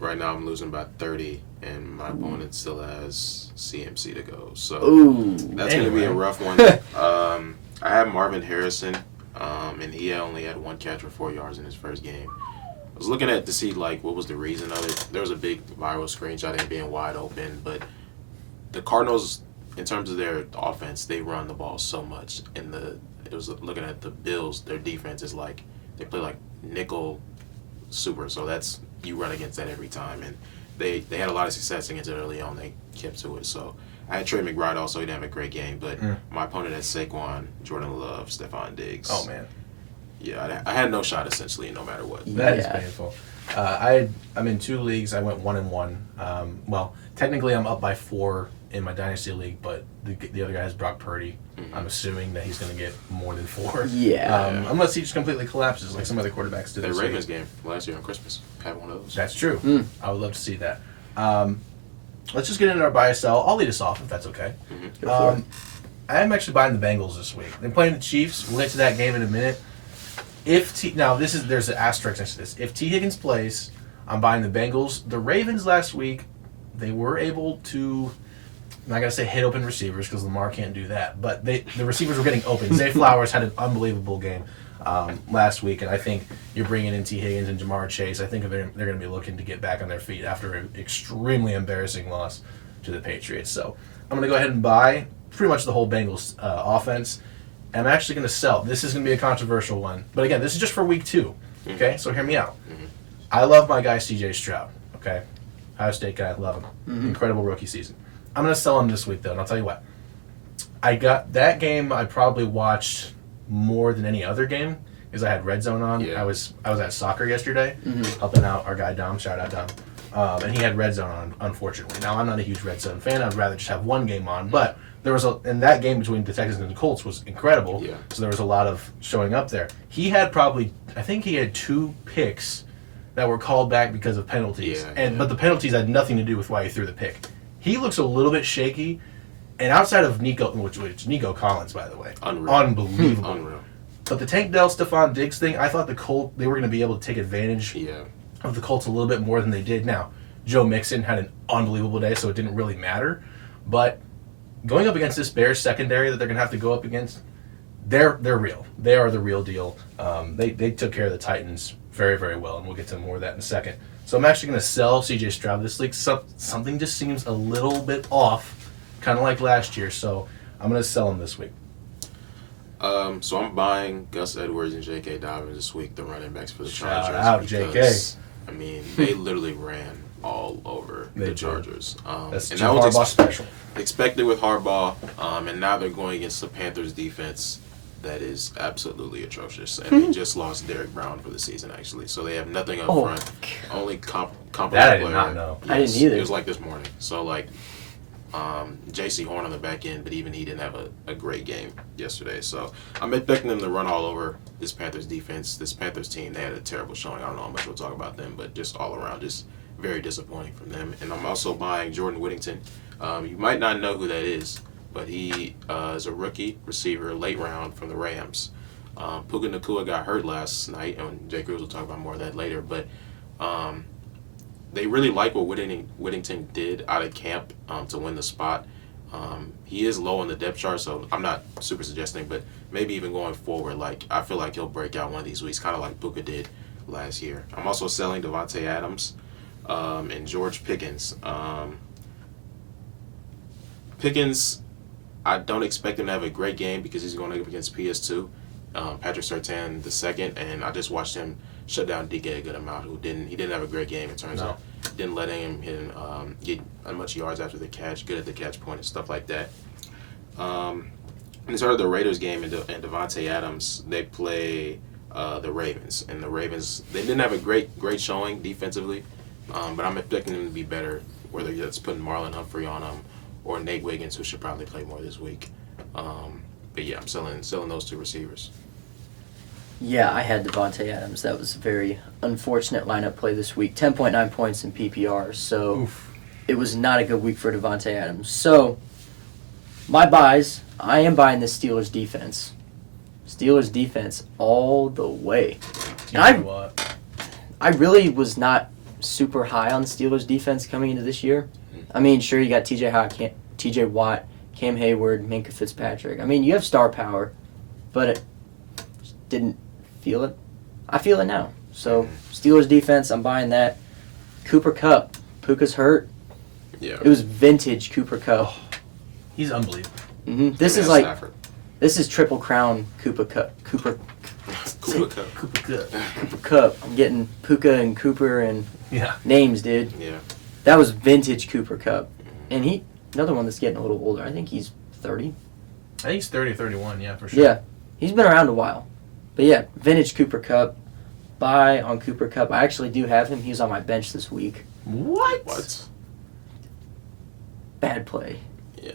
Right now I'm losing about 30, and my opponent still has CMC to go. So that's going to be a rough one. I have Marvin Harrison, and he only had 1 catch for 4 yards in his first game. I was looking to see what was the reason of it. There was a big viral screenshot of him being wide open, but the Cardinals, in terms of their offense, they run the ball so much. And it was looking at the Bills, their defense is they play nickel super, so that's you run against that every time, and they had a lot of success against it early on. They kept to it. So I had Trey McBride also. He didn't have a great game, but my opponent had Saquon, Jordan Love, Stephon Diggs. Oh man. Yeah, I had no shot essentially, no matter what. That is painful. I'm in 2 leagues. I went 1-1. Well, technically I'm up by 4 in my dynasty league, but the other guy has Brock Purdy. I'm assuming that he's going to get more than 4. Yeah. Unless he just completely collapses like some other quarterbacks did. The Ravens game last year on Christmas had one of those. That's true. I would love to see that. Let's just get into our buy or sell. I'll lead us off if that's okay. Go for it. I am actually buying the Bengals this week. They're playing the Chiefs. We'll get to that game in a minute. There's an asterisk next to this. If T. Higgins plays, I'm buying the Bengals. The Ravens last week, they were able to, I'm not going to say hit open receivers because Lamar can't do that, but the receivers were getting open. Zay Flowers had an unbelievable game last week, and I think you're bringing in T. Higgins and Jamar Chase. I think they're going to be looking to get back on their feet after an extremely embarrassing loss to the Patriots. So I'm going to go ahead and buy pretty much the whole Bengals offense. And I'm actually going to sell. This is going to be a controversial one. But again, this is just for week 2. Okay? So hear me out. I love my guy C.J. Stroud. Okay? Ohio State guy. Love him. Incredible rookie season. I'm going to sell him this week, though. And I'll tell you what. I got that game I probably watched more than any other game because I had Red Zone on. Yeah. I was at soccer yesterday helping out our guy Dom. Shout out Dom. And he had Red Zone on, unfortunately. Now, I'm not a huge Red Zone fan. I'd rather just have one game on. But and that game between the Texans and the Colts was incredible. Yeah. So there was a lot of showing up there. He had I think he had 2 picks that were called back because of penalties. But the penalties had nothing to do with why he threw the pick. He looks a little bit shaky, and outside of Nico Collins, by the way, unbelievable. Unreal. But the Tank Dell, Stephon Diggs thing, I thought they were going to be able to take advantage of the Colts a little bit more than they did. Now, Joe Mixon had an unbelievable day, so it didn't really matter. But going up against this Bears secondary that they're going to have to go up against, they're real. They are the real deal. They took care of the Titans very, very well, and we'll get to more of that in a second. So I'm actually going to sell C.J. Stroud this week. Something just seems a little bit off, kind of like last year. So I'm going to sell him this week. So I'm buying Gus Edwards and J.K. Dobbins this week, the running backs for the Chargers. Shout out, because, I mean, they literally ran all over the Chargers. That's and Jim Harbaugh special. Expected with Harbaugh, and now they're going against the Panthers defense that is absolutely atrocious. And they just lost Derek Brown for the season, actually. So they have nothing up front. Only competent that I did player. not know. I didn't either. It was like this morning. So, like, J.C. Horn on the back end, but even he didn't have a great game yesterday. So I'm expecting them to run all over this Panthers defense. This Panthers team, they had a terrible showing. I don't know how much we'll talk about them, but just all around, just very disappointing from them. And I'm also buying Jordan Whittington. You might not know who that is, but he is a rookie receiver, late round from the Rams. Puka Nacua got hurt last night, and Jay Cruz will talk about more of that later. But they really like what Whittington did out of camp to win the spot. He is low on the depth chart, so I'm not super suggesting, but maybe even going forward, like I feel like he'll break out one of these weeks, kind of like Puka did last year. I'm also selling Devontae Adams and George Pickens. Pickens, I don't expect him to have a great game because he's going up against PS2, Patrick Surtain II, and I just watched him shut down DK a good amount. He didn't have a great game. It turns out, didn't let him get much yards after the catch, good at the catch point and stuff like that. In terms of the Raiders game and Devontae Adams, they play the Ravens, and the Ravens they didn't have a great showing defensively, but I'm expecting them to be better. Whether that's putting Marlon Humphrey on them or Nate Wiggins, who should probably play more this week. But yeah, I'm selling those 2 receivers. Yeah, I had Devontae Adams. That was a very unfortunate lineup play this week. 10.9 points in PPR, so it was not a good week for Devontae Adams. So, my buys, I am buying the Steelers defense. Steelers defense all the way. And I really was not super high on Steelers defense coming into this year. I mean, sure, you got TJ Watt, Cam Hayward, Minkah Fitzpatrick. I mean, you have star power, but it didn't feel it. I feel it now. So, Steelers defense, I'm buying that. Cooper Kupp. Puka's hurt. Yeah. It was vintage Cooper Kupp. He's unbelievable. Mm-hmm. This is Triple Crown Cooper Kupp. Cooper Kupp. I'm getting Puka and Cooper and names, dude. Yeah. That was vintage Cooper Kupp. And another one that's getting a little older. I think he's 30. I think he's 30 or 31, yeah, for sure. Yeah. He's been around a while. But yeah, vintage Cooper Kupp. Buy on Cooper Kupp. I actually do have him. He's on my bench this week. What? Bad play. Yeah.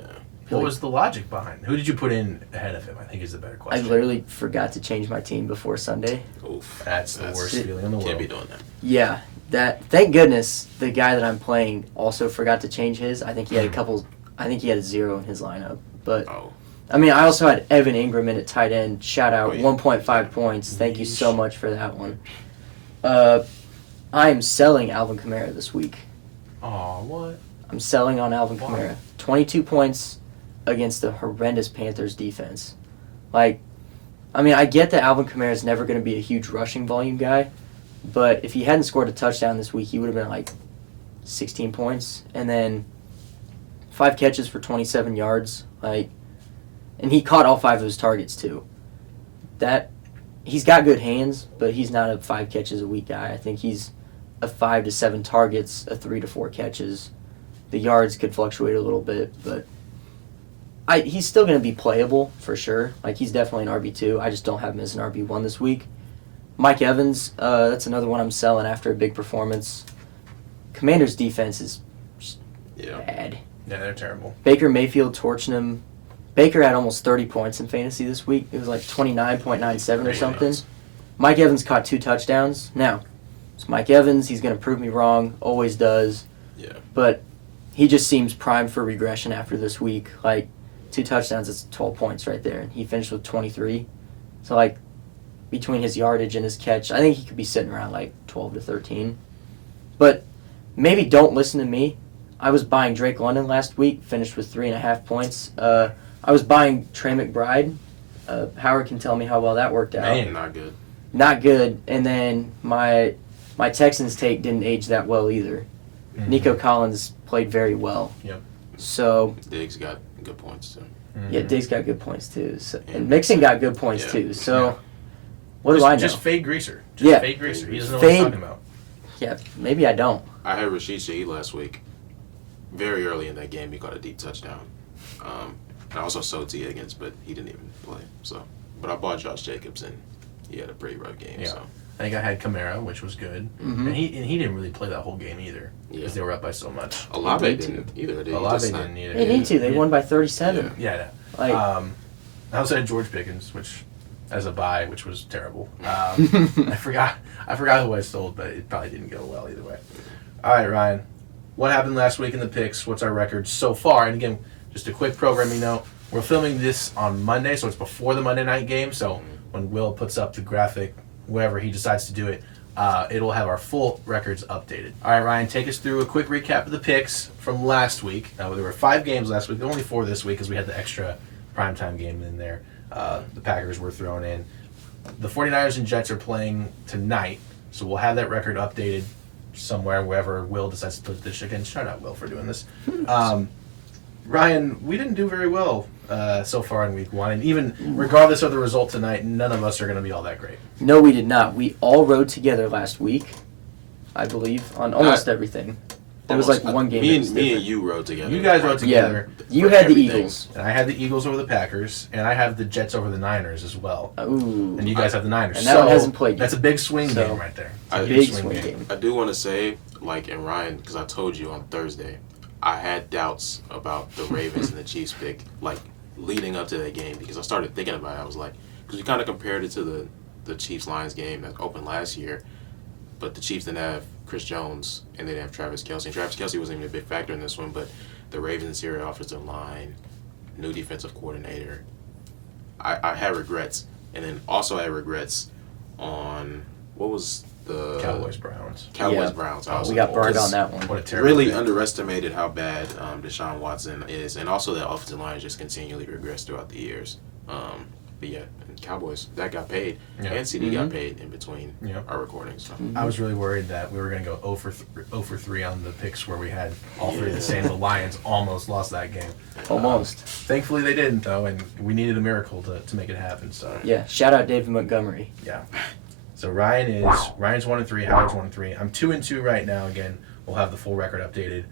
What was the logic behind it? Who did you put in ahead of him, I think is the better question. I literally forgot to change my team before Sunday. Oof. That's the worst feeling in the world. Can't be doing that. Yeah. Thank goodness the guy that I'm playing also forgot to change his. I think he had a 0 in his lineup. But I mean, I also had Evan Ingram in at tight end. Shout out, 1.5 points. Thank you so much for that one. I am selling Alvin Kamara this week. Aw, what? I'm selling on Alvin Kamara. 22 points against the horrendous Panthers defense. Like, I mean, I get that Alvin Kamara is never going to be a huge rushing volume guy, but if he hadn't scored a touchdown this week, he would have been like 16 points. And then 5 catches for 27 yards. Like, and he caught all 5 of his targets too. He's got good hands, but he's not a 5 catches a week guy. I think he's a 5 to 7 targets, a 3 to 4 catches. The yards could fluctuate a little bit, but he's still going to be playable for sure. Like, he's definitely an RB2. I just don't have him as an RB1 this week. Mike Evans, that's another one I'm selling after a big performance. Commanders' defense is bad. Yeah, they're terrible. Baker Mayfield torching him Baker had almost 30 points in fantasy this week. It was like 29.97 or something. Nuts. Mike Evans caught 2 touchdowns. Now, it's Mike Evans. He's going to prove me wrong. Always does. Yeah. But he just seems primed for regression after this week. Like, 2 touchdowns, it's 12 points right there. He finished with 23. So, like, between his yardage and his catch, I think he could be sitting around, like, 12 to 13. But maybe don't listen to me. I was buying Drake London last week, finished with 3.5 points. I was buying Trey McBride. Howard can tell me how well that worked out. Man, not good. Not good. And then my Texans take didn't age that well either. Mhm. Nico Collins played very well. Yep. So Diggs got good points, too. yeah, Diggs got good points too. So, and Mixon got good points Yeah. too. So Yeah. what do I know? Just fade Greaser. Just Yeah. fade Greaser. He doesn't know what he's Fade- talking about. Yeah, maybe I don't. I had Rashid Shaheed last week. Very early in that game, he caught a deep touchdown. And I also sold T. Higgins, but he didn't even play. So, but I bought Josh Jacobs, and he had a pretty rough game. Yeah. So, I think I had Kamara, which was good, Mhm. and he didn't really play that whole game either because yeah. they were up by so much. Olave need to. didn't either. Did he? Olave Just not- didn't either. They need to. They Yeah. won by 37. Yeah. Like I also had George Pickens, which as a buy, which was terrible. I forgot who I sold, but it probably didn't go well either way. All right, Ryan, what happened last week in the picks? What's our record so far? And again, just a quick programming note: we're filming this on Monday, so it's before the Monday night game. So when Will puts up the graphic, wherever he decides to do it, it'll have our full records updated. All right, Ryan, take us through a quick recap of the picks from last week. There were 5 games last week, only 4 this week because we had the extra primetime game in there. The Packers were thrown in. The 49ers and Jets are playing tonight, so we'll have that record updated somewhere, wherever Will decides to put this again. Shout out Will for doing this. Ryan, we didn't do very well so far in week 1, and even regardless of the result tonight, none of us are going to be all that great. no, we did not. We all rode together last week, I believe, on almost everything. There was like one game. Me that and was me and different. you rode together. You guys rode Yeah. together, You for had the everything. Eagles. and I had the Eagles over the Packers, and I have the Jets over the Niners as well. Ooh. And you guys have the Niners. And that one So, hasn't played yet. That's a big swing So, game right there. It's a huge big swing game. I do want to say, like, and Ryan, because I told you on Thursday, I had doubts about the Ravens and the Chiefs pick, like, leading up to that game, because I started thinking about it. I was like, because we kind of compared it to the Chiefs-Lions game that opened last year, but the Chiefs didn't have Chris Jones, and they didn't have Travis Kelce. And Travis Kelce wasn't even a big factor in this one, but the Ravens' interior offensive line, new defensive coordinator, I had regrets. And then also I had regrets on, what was the... Cowboys-Browns. Cowboys-Browns. I was We got like, burned 'cause on that one. What a terrible Really pick. underestimated how bad Deshaun Watson is, and also that offensive line just continually regressed throughout the years. But yeah, and Cowboys, that got paid, Yeah. and CD Mhm. got paid in between Yeah. our recordings. So. I was really worried that we were going to go 0 for 3 on the picks where we had all 3 the same. The Lions almost lost that game. Almost. Thankfully they didn't, though, and we needed a miracle to make it happen. So Yeah. Shout out David Montgomery. yeah. So Ryan's 1-3, Howard's 1-3. I'm 2-2 right now. Again, we'll have the full record updated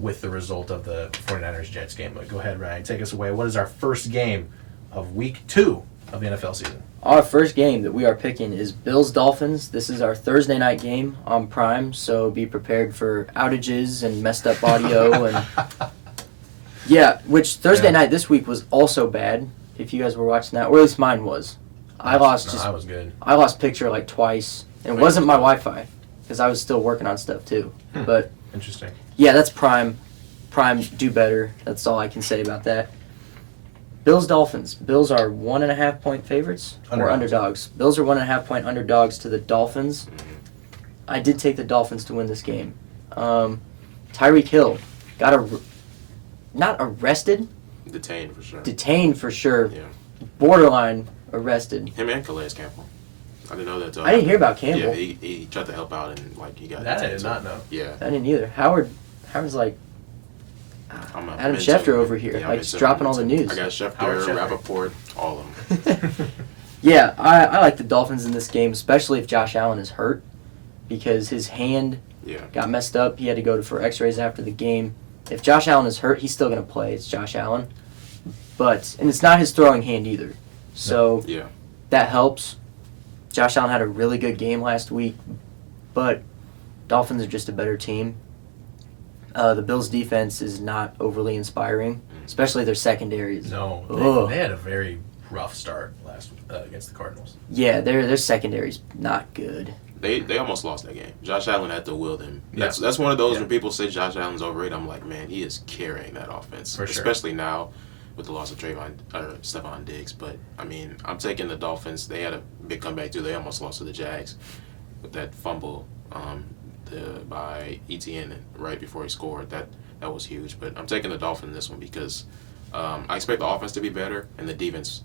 with the result of the 49ers Jets game. But go ahead, Ryan, take us away. What is our first game of week 2 of the NFL season? Our first game that we are picking is Bills-Dolphins. This is our Thursday night game on Prime, so be prepared for outages and messed up audio. And yeah, which Thursday night this week was also bad, if you guys were watching that, or at least mine was. I was good. I lost picture like twice. And it wasn't my Wi-Fi, because I was still working on stuff too. But Interesting. yeah, that's Prime. Prime, do better. That's all I can say about that. Bills-Dolphins. Bills are 1.5-point favorites or underdogs. Bills are 1.5-point underdogs to the Dolphins. I did take the Dolphins to win this game. Tyreek Hill got not arrested, Detained for sure. detained for sure. Yeah. Borderline arrested. Him and Calais Campbell. I didn't know that. I didn't hear about Campbell. Yeah, he tried to help out and like he got. That I detained, did so- not know. Yeah. I didn't either. Howard's like I'm a Adam mental- Schefter over here, I'm like, mental- dropping all the news. I got Howard Schefter, Schefter. Rappaport, all of them. Yeah, I like the Dolphins in this game, especially if Josh Allen is hurt, because his hand Yeah. got messed up. He had to go for x-rays after the game. If Josh Allen is hurt, he's still going to play. It's Josh Allen. And it's not his throwing hand either. So Yeah. that helps. Josh Allen had a really good game last week, but Dolphins are just a better team. The Bills' defense is not overly inspiring, especially their secondaries. No, Ugh. they had a very rough start last against the Cardinals. Yeah, their secondary's not good. They almost lost that game. Josh Allen had to will them. That's one of those when people say Josh Allen's overrated. I'm like, man, he is carrying that offense, For sure. Especially now with the loss of Stephon Diggs. But I mean, I'm taking the Dolphins. They had a big comeback too. They almost lost to the Jags with that fumble by ETN right before he scored. That was huge. But I'm taking the Dolphins in this one because I expect the offense to be better and the defense.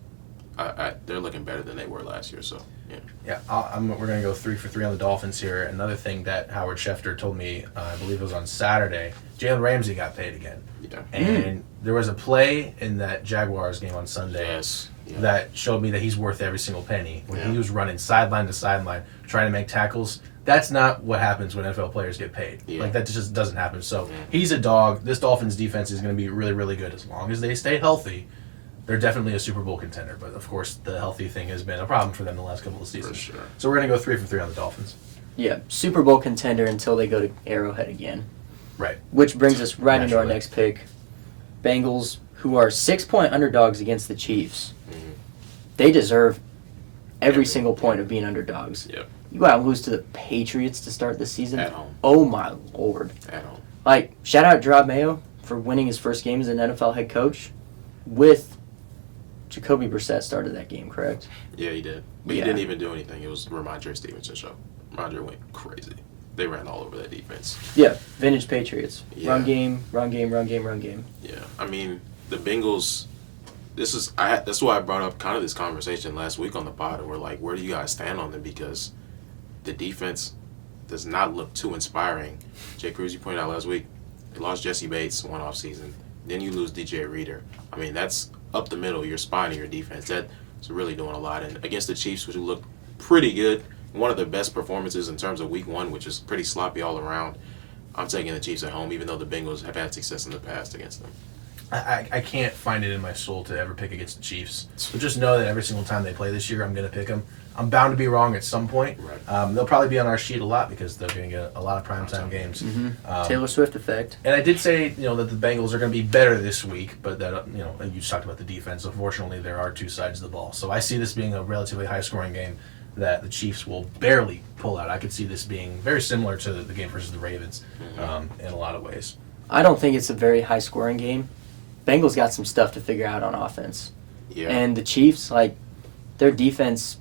They're looking better than they were last year. So yeah. Yeah, we're going to go 3 for 3 on the Dolphins here. Another thing that Howard Schefter told me, I believe it was on Saturday, Jalen Ramsey got paid again. Yeah. And there was a play in that Jaguars game on Sunday Yes. Yeah. that showed me that he's worth every single penny. When he was running sideline to sideline, trying to make tackles, that's not what happens when NFL players get paid. Yeah. Like, that just doesn't happen. So he's a dog. This Dolphins defense is going to be really, really good as long as they stay healthy. They're definitely a Super Bowl contender, but of course the healthy thing has been a problem for them the last couple of seasons. For sure. So we're going to go 3 for 3 on the Dolphins. Yeah, Super Bowl contender until they go to Arrowhead again. Right. Which brings us right into our Naturally. next pick. Bengals, who are 6-point underdogs against the Chiefs. Mhm. They deserve every single point of being underdogs. Yep. You go out and lose to the Patriots to start the season. At home. Oh my Lord. At home. Like, shout out Gerard Mayo for winning his first game as an NFL head coach with Jacoby Brissett started that game, correct? Yeah, he did. But Yeah. he didn't even do anything. It was Ramondre Stevenson show. Ramondre went crazy. They ran all over that defense. Yeah, vintage Patriots. Yeah. Run game, run game, run game, run game. Yeah, I mean the Bengals. That's why I brought up kind of this conversation last week on the pod. And we're like, where do you guys stand on them? Because the defense does not look too inspiring. Jay Cruz, you pointed out last week, they lost Jesse Bates one off season. Then you lose DJ Reader. I mean, that's up the middle, your spine of your defense. That's really doing a lot. And against the Chiefs, which look pretty good, one of their best performances in terms of week one, which is pretty sloppy all around. I'm taking the Chiefs at home, even though the Bengals have had success in the past against them. I can't find it in my soul to ever pick against the Chiefs. So just know that every single time they play this year, I'm going to pick them. I'm bound to be wrong at some point. Right. They'll probably be on our sheet a lot because they're going to get a lot of primetime games. Taylor Swift effect. And I did say, that the Bengals are going to be better this week, but that, and you just talked about the defense. Unfortunately, there are two sides of the ball. So I see this being a relatively high-scoring game that the Chiefs will barely pull out. I could see this being very similar to the game versus the Ravens in a lot of ways. I don't think it's a very high-scoring game. Bengals got some stuff to figure out on offense. Yeah. And the Chiefs, their defense,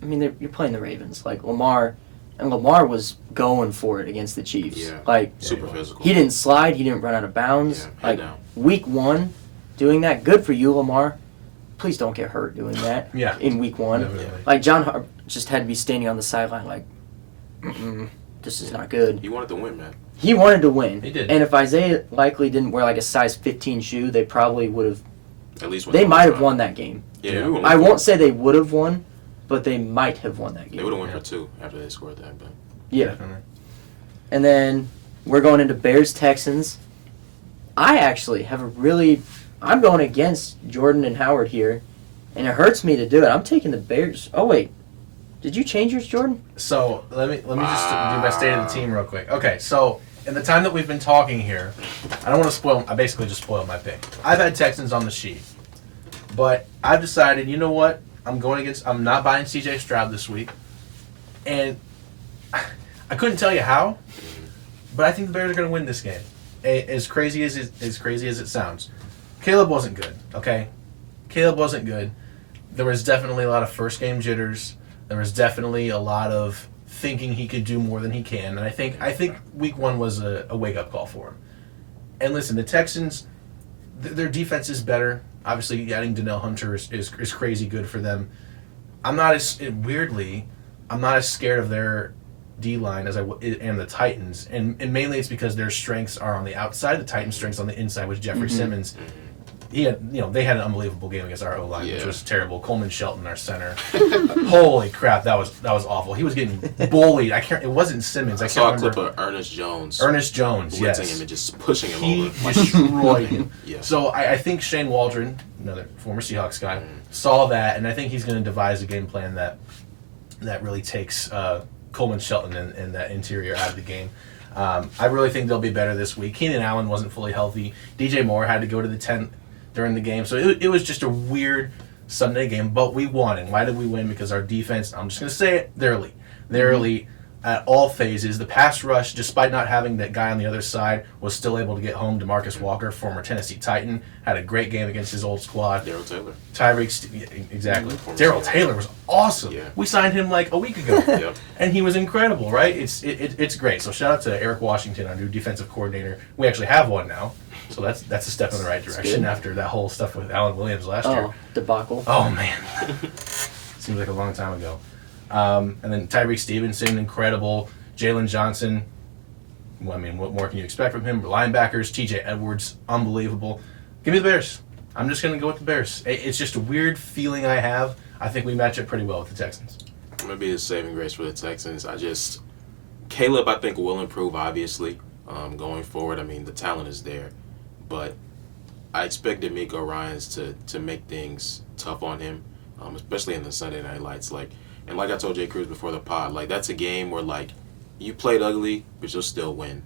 I mean, you're playing the Ravens. Lamar was going for it against the Chiefs. Yeah. Super physical. He didn't slide. He didn't run out of bounds. Yeah, head down. Week one, doing that, good for you, Lamar. Please don't get hurt doing that in week one. Definitely. John Harbaugh just had to be standing on the sideline this is not good. He wanted to win, man. He wanted to win. He did. And if Isaiah likely didn't wear a size 15 shoe, they probably would have. At least They might have won that game. Yeah, I won't say they would have won, but they might have won that game. They would have won for 2 after they scored that. But Yeah. Definitely. And then we're going into Bears-Texans. I actually have I'm going against Jordan and Howard here, and it hurts me to do it. I'm taking the Bears. Oh, wait. Did you change yours, Jordan? So let me just do my state of the team real quick. Okay, so in the time that we've been talking here, I don't want to spoil. I basically just spoiled my pick. I've had Texans on the sheet, but I've decided. You know what? I'm not buying C.J. Stroud this week, and I couldn't tell you how, but I think the Bears are going to win this game. As crazy as it sounds, Caleb wasn't good. Okay, Caleb wasn't good. There was definitely a lot of first game jitters. There was definitely a lot of thinking he could do more than he can, and I think week one was a wake up call for him. And listen, the Texans, their defense is better. Obviously, adding Danielle Hunter is crazy good for them. I'm not as scared of their D line as I am the Titans, and mainly it's because their strengths are on the outside. The Titans' strengths on the inside, with Jeffrey Simmons. They had an unbelievable game against our O-line, which was terrible. Coleman Shelton, our center. Holy crap, that was awful. He was getting bullied. It wasn't Simmons. I saw can't a clip remember. of Ernest Jones. Blitzing Blitzing him and just pushing him He over. destroyed him. Yeah. So I think Shane Waldron, another former Seahawks guy, saw that, and I think he's going to devise a game plan that really takes Coleman Shelton and that interior out of the game. I really think they'll be better this week. Keenan Allen wasn't fully healthy. DJ Moore had to go to the tent during the game. So it was just a weird Sunday game, but we won. And why did we win? Because our defense, I'm just going to say it, they're elite. They're elite at all phases. The pass rush, despite not having that guy on the other side, was still able to get home. DeMarcus Walker, former Tennessee Titan, had a great game against his old squad. Daryl Taylor. Exactly. Daryl Taylor was awesome. Yeah. We signed him like a week ago. Yep. And he was incredible, right? It's great. So shout out to Eric Washington, our new defensive coordinator. We actually have one now. So that's a step in the right direction after that whole stuff with Alan Williams last year. Debacle. Oh, man. Seems like a long time ago. And then Tyreek Stevenson, incredible. Jalen Johnson, well, I mean, what more can you expect from him? Linebackers, TJ Edwards, unbelievable. Give me the Bears. I'm just going to go with the Bears. It's just a weird feeling I have. I think we match up pretty well with the Texans. I'm going to be the saving grace for the Texans. Caleb, I think, will improve, obviously, going forward. I mean, the talent is there. But I expect D'Amico Ryans to make things tough on him, especially in the Sunday Night Lights. And like I told Jay Cruz before the pod, that's a game where, you played ugly, but you'll still win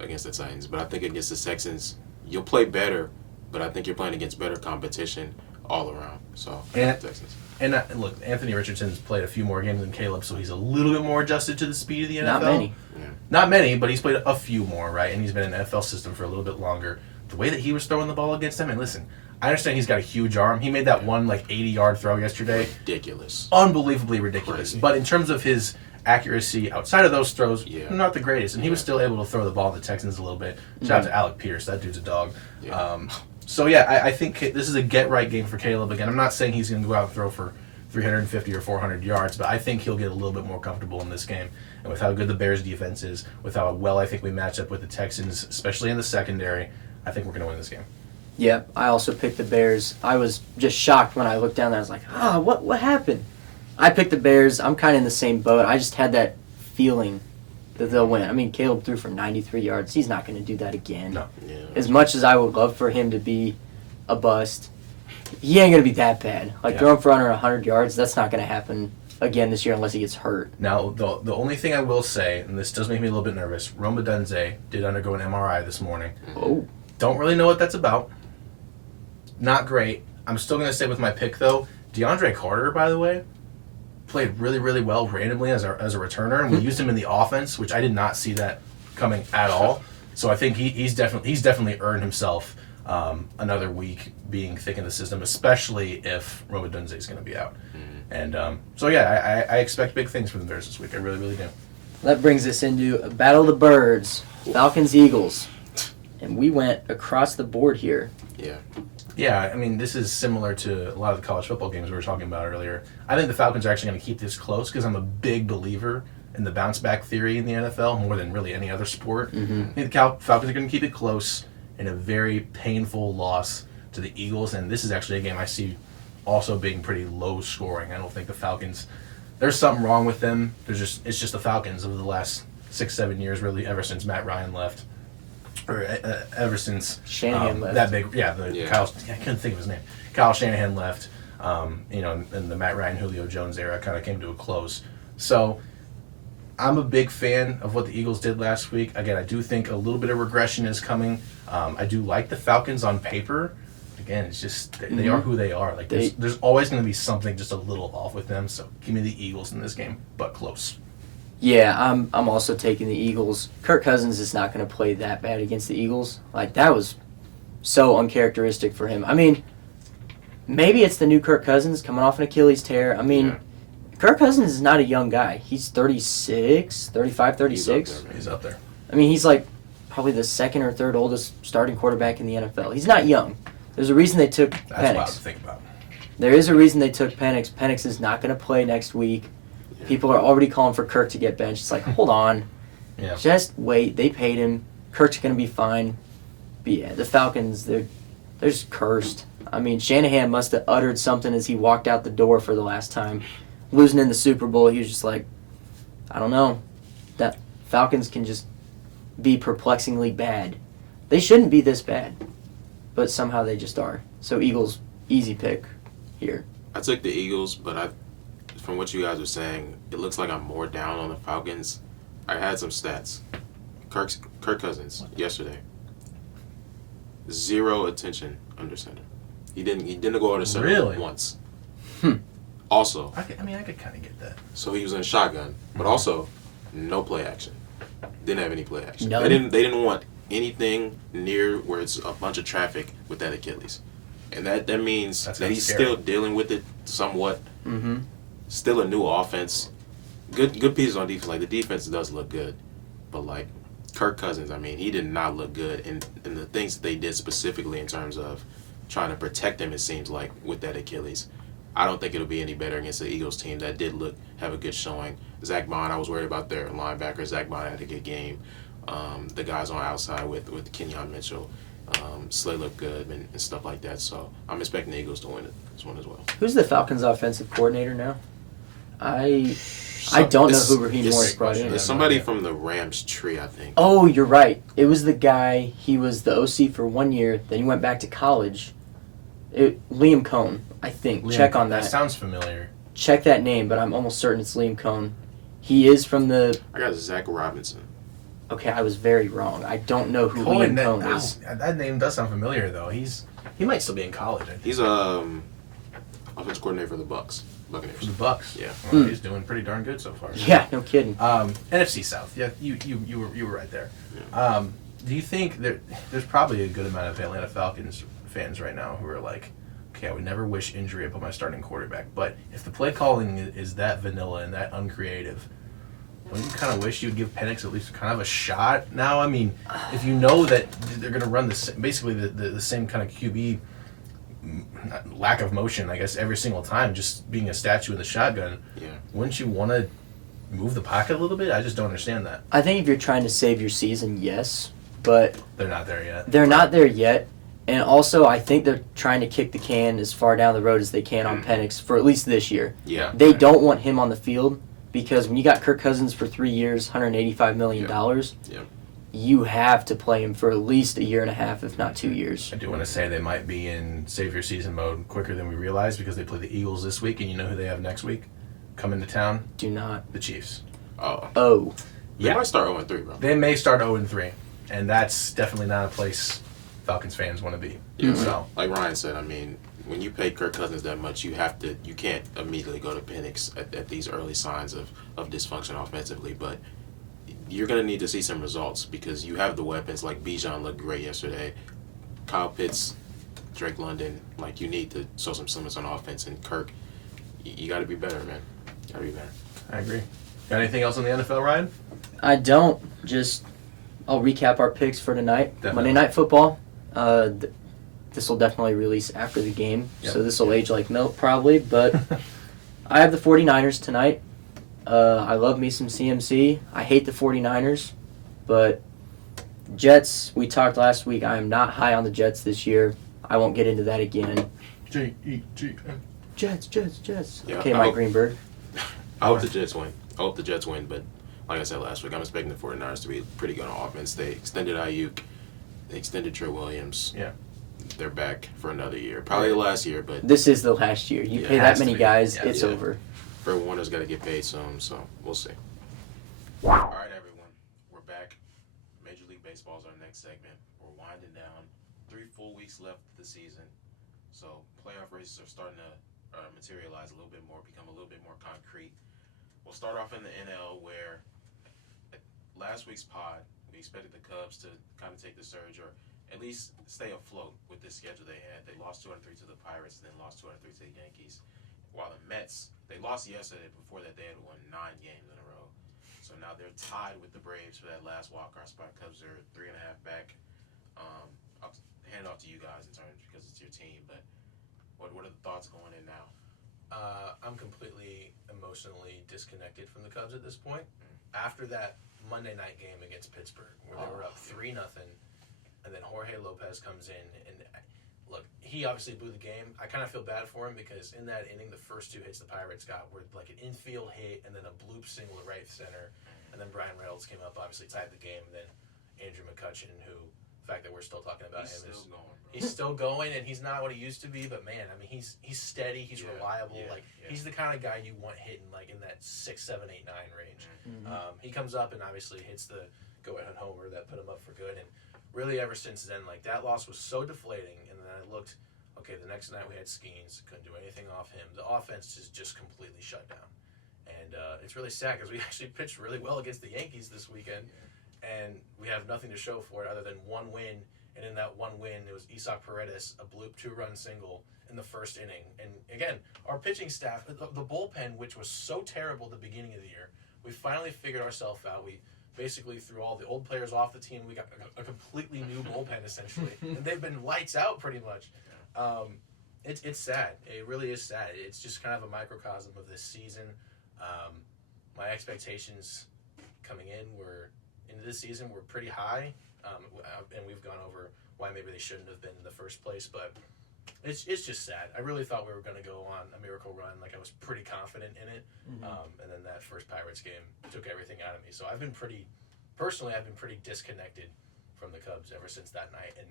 against the Titans. But I think against the Texans, you'll play better, but I think you're playing against better competition all around. So, Texans. And look, Anthony Richardson's played a few more games than Caleb, so he's a little bit more adjusted to the speed of the NFL. Not many. Yeah. Not many, but he's played a few more, right? And he's been in the NFL system for a little bit longer. The way that he was throwing the ball against them, and listen, I understand he's got a huge arm. He made that one 80-yard throw yesterday. Ridiculous. Unbelievably ridiculous. Crazy. But in terms of his accuracy outside of those throws, not the greatest. And he was still able to throw the ball to the Texans a little bit. Shout out to Alec Pierce. That dude's a dog. Yeah. I think this is a get-right game for Caleb. Again, I'm not saying he's going to go out and throw for 350 or 400 yards, but I think he'll get a little bit more comfortable in this game. And with how good the Bears' defense is, with how well I think we match up with the Texans, especially in the secondary, I think we're going to win this game. Yeah, I also picked the Bears. I was just shocked when I looked down there. I was like, what happened? I picked the Bears. I'm kind of in the same boat. I just had that feeling that they'll win. I mean, Caleb threw for 93 yards. He's not going to do that again. No. Yeah. As much as I would love for him to be a bust, he ain't going to be that bad. Throwing for under 100 yards, that's not going to happen again this year unless he gets hurt. Now, the only thing I will say, and this does make me a little bit nervous, Rome Odunze did undergo an MRI this morning. Oh. Don't really know what that's about. Not great. I'm still going to stay with my pick, though. DeAndre Carter, by the way, played really, really well randomly as a returner, and we used him in the offense, which I did not see that coming at all. So I think he's definitely earned himself another week being thick in the system, especially if Rome Odunze is going to be out. And I expect big things from the Bears this week. I really, really do. That brings us into a Battle of the Birds, Falcons-Eagles. And we went across the board here. Yeah. Yeah, I mean, this is similar to a lot of the college football games we were talking about earlier. I think the Falcons are actually going to keep this close because I'm a big believer in the bounce-back theory in the NFL more than really any other sport. Mm-hmm. I think the Falcons are going to keep it close in a very painful loss to the Eagles, and this is actually a game I see also being pretty low-scoring. I don't think the Falcons, there's something wrong with them. It's just the Falcons of the last 6-7 years, really, ever since Matt Ryan left. Or ever since Shanahan left. That big, Kyle. I couldn't think of his name. Kyle Shanahan left. And the Matt Ryan, Julio Jones era kind of came to a close. So, I'm a big fan of what the Eagles did last week. Again, I do think a little bit of regression is coming. I do like the Falcons on paper. Again, it's just they are who they are. There's always going to be something just a little off with them. So, give me the Eagles in this game, but close. Yeah, I'm also taking the Eagles. Kirk Cousins is not going to play that bad against the Eagles. That was so uncharacteristic for him. I mean, maybe it's the new Kirk Cousins coming off an Achilles tear. I mean, Kirk Cousins is not a young guy. He's 36, 35, 36. He's up there. I mean, he's probably the second or third oldest starting quarterback in the NFL. He's not young. There's a reason they took Penix. That's wild to think about. There is a reason they took Penix. Penix is not going to play next week. People are already calling for Kirk to get benched. It's hold on. Yeah. Just wait. They paid him. Kirk's going to be fine. But yeah, the Falcons, they're just cursed. I mean, Shanahan must have uttered something as he walked out the door for the last time. Losing in the Super Bowl, he was just I don't know. That Falcons can just be perplexingly bad. They shouldn't be this bad. But somehow they just are. So Eagles, easy pick here. I took the Eagles, but from what you guys are saying, it looks like I'm more down on the Falcons. I had some stats. Kirk Cousins yesterday. 0 attention under center. He didn't go under center once. Also, I could kind of get that. So he was in shotgun, but also no play action. Didn't have any play action. None? They didn't want anything near where it's a bunch of traffic with that Achilles, and that means that he's still dealing with it somewhat. Mm-hmm. Still a new offense. Good pieces on defense. Like the defense does look good, but like Kirk Cousins, I mean, he did not look good, and the things that they did specifically in terms of trying to protect him, it seems like with that Achilles. I don't think it'll be any better against the Eagles team that did have a good showing. Zach Bond, I was worried about their linebacker. Zach Bond had a good game. The guys on outside with Kenyon Mitchell, Slay looked good and stuff like that. So I'm expecting the Eagles to win this one as well. Who's the Falcons' offensive coordinator now? I don't know who Raheem Morris brought in. It's somebody from the Rams tree, I think. Oh, you're right. It was the guy. He was the OC for 1 year. Then he went back to college. Liam Cohn, I think. Check on that. That sounds familiar. Check that name, but I'm almost certain it's Liam Cohn. He is from the... I got Zach Robinson. Okay, I was very wrong. I don't know who Liam Cohn is. That name does sound familiar, though. He might still be in college, I think. He's offensive coordinator for the Bucks. Buccaneers. For the Bucks. Yeah. Well, he's doing pretty darn good so far. Yeah, no kidding. NFC South. Yeah, you were right there. Yeah. Do you think there's probably a good amount of Atlanta Falcons fans right now who are like, okay, I would never wish injury upon my starting quarterback, but if the play calling is that vanilla and that uncreative, wouldn't you kind of wish you'd give Penix at least kind of a shot now? I mean, if you know that they're going to run basically the same kind of QB lack of motion, I guess, every single time, just being a statue in the shotgun, wouldn't you want to move the pocket a little bit? I just don't understand that. I think if you're trying to save your season, yes, but... They're not there yet. They're not there yet. And also, I think they're trying to kick the can as far down the road as they can on Penix for at least this year. Yeah. They don't want him on the field because when you got Kirk Cousins for 3 years, $185 million, you have to play him for at least a year and a half, if not 2 years. I do want to say they might be in save your season mode quicker than we realize because they play the Eagles this week, and you know who they have next week coming to town? Do not. The Chiefs. Oh. They might start 0-3, bro. They may start 0-3, and that's definitely not a place Falcons fans want to be. Yeah, so, like Ryan said, I mean, when you pay Kirk Cousins that much, you can't immediately go to Penix at these early signs of dysfunction offensively, but you're going to need to see some results because you have the weapons. Like Bijan looked great yesterday. Kyle Pitts, Drake London, like you need to show some semblance on offense, and Kirk, you got to be better, man. Got to be better. I agree. Got anything else on the NFL, Ryan? I don't. I'll recap our picks for tonight. Definitely. Monday Night Football. This will definitely release after the game, so this will age like milk probably, but I have the 49ers tonight. I love me some CMC. I hate the 49ers, but Jets, we talked last week. I am not high on the Jets this year. I won't get into that again. J-E-G-N. Jets. Yeah, okay, Mike Greenberg. I hope the Jets win, but like I said last week, I'm expecting the 49ers to be pretty good on offense. They extended Ayuk. They extended Trey Williams. Yeah. They're back for another year. Probably the last year, but... This is the last year. You pay that many guys, it's over. Fred Warner's got to get paid soon, so we'll see. All right, everyone. We're back. Major League Baseball is our next segment. We're winding down. 3 full weeks left of the season. So playoff races are starting to materialize a little bit more, become a little bit more concrete. We'll start off in the NL where last week's pod, we expected the Cubs to kind of take the surge or at least stay afloat with this schedule they had. They lost 2-3 to the Pirates and then lost 2-3 to the Yankees. While the Mets, they lost yesterday. Before that, they had won 9 games in a row. So now they're tied with the Braves for that last wildcard spot. Cubs are 3.5 back. I'll hand it off to you guys in terms because it's your team. But what are the thoughts going in now? I'm completely emotionally disconnected from the Cubs at this point. After that Monday night game against Pittsburgh, where they were up 3-0, and then Jorge Lopez comes in, and look, he obviously blew the game. I kind of feel bad for him because in that inning, the first 2 hits the Pirates got were like an infield hit and then a bloop single to right center, and then Brian Reynolds came up, obviously tied the game, and then Andrew McCutchen, who, the fact that we're still talking about him is he's still going, and he's not what he used to be, but man, I mean, he's steady, he's reliable, he's the kind of guy you want hitting like in that 6, 7, 8, 9 range. He comes up and obviously hits the go-ahead homer that put him up for good. And really, ever since then, like, that loss was so deflating. And then I looked, okay, the next night we had Skeens, couldn't do anything off him. The offense is just completely shut down. And it's really sad because we actually pitched really well against the Yankees this weekend, and we have nothing to show for it other than one win. And in that one win, it was Isaac Paredes, a bloop 2-run single in the first inning. And again, our pitching staff, the bullpen, which was so terrible at the beginning of the year, we finally figured ourselves out. We basically threw all the old players off the team. We got a completely new bullpen, essentially. And they've been lights out pretty much. It's sad. It really is sad. It's just kind of a microcosm of this season. My expectations coming into this season were pretty high. And we've gone over why maybe they shouldn't have been in the first place, but it's just sad. I really thought we were going to go on a miracle run. Like, I was pretty confident in it, and then that first Pirates game took everything out of me. So I've been pretty disconnected from the Cubs ever since that night, and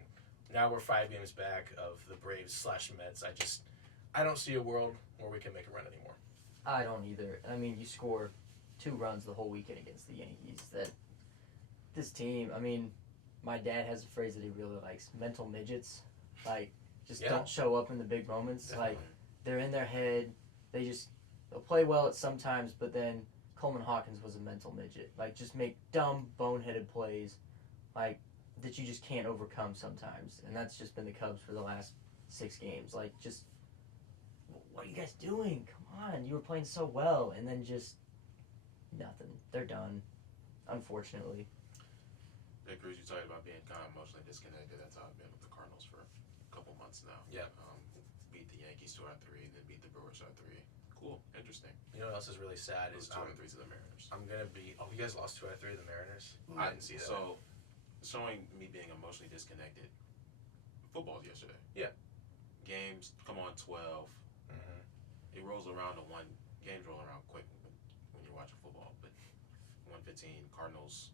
now we're 5 games back of the Braves/Mets. I don't see a world where we can make a run anymore. I don't either. I mean, you score 2 runs the whole weekend against the Yankees. This team, I mean, my dad has a phrase that he really likes, mental midgets. Like, don't show up in the big moments. Definitely. Like, they're in their head. They'll play well at some times, but then Coleman Hawkins was a mental midget. Like, just make dumb, boneheaded plays, like, that you just can't overcome sometimes. And that's just been the Cubs for the last 6 games. Like, just, what are you guys doing? Come on, you were playing so well. And then just nothing. They're done, unfortunately. Yeah, Cruz, you talked about being kind of emotionally disconnected. That's how I've been with the Cardinals for a couple months now. Yeah. Beat the Yankees 2 out of 3, then beat the Brewers 2 out of 3. Cool, interesting. You know what else is really sad is 2 out of 3 to the Mariners. I'm gonna be. Oh, you guys lost 2 out of 3 to the Mariners. I didn't see that. So, showing me being emotionally disconnected. Football yesterday. Yeah. Games come on 12. Mm-hmm. It rolls around to one. Games roll around quick when you're watching football, but 1:15 Cardinals.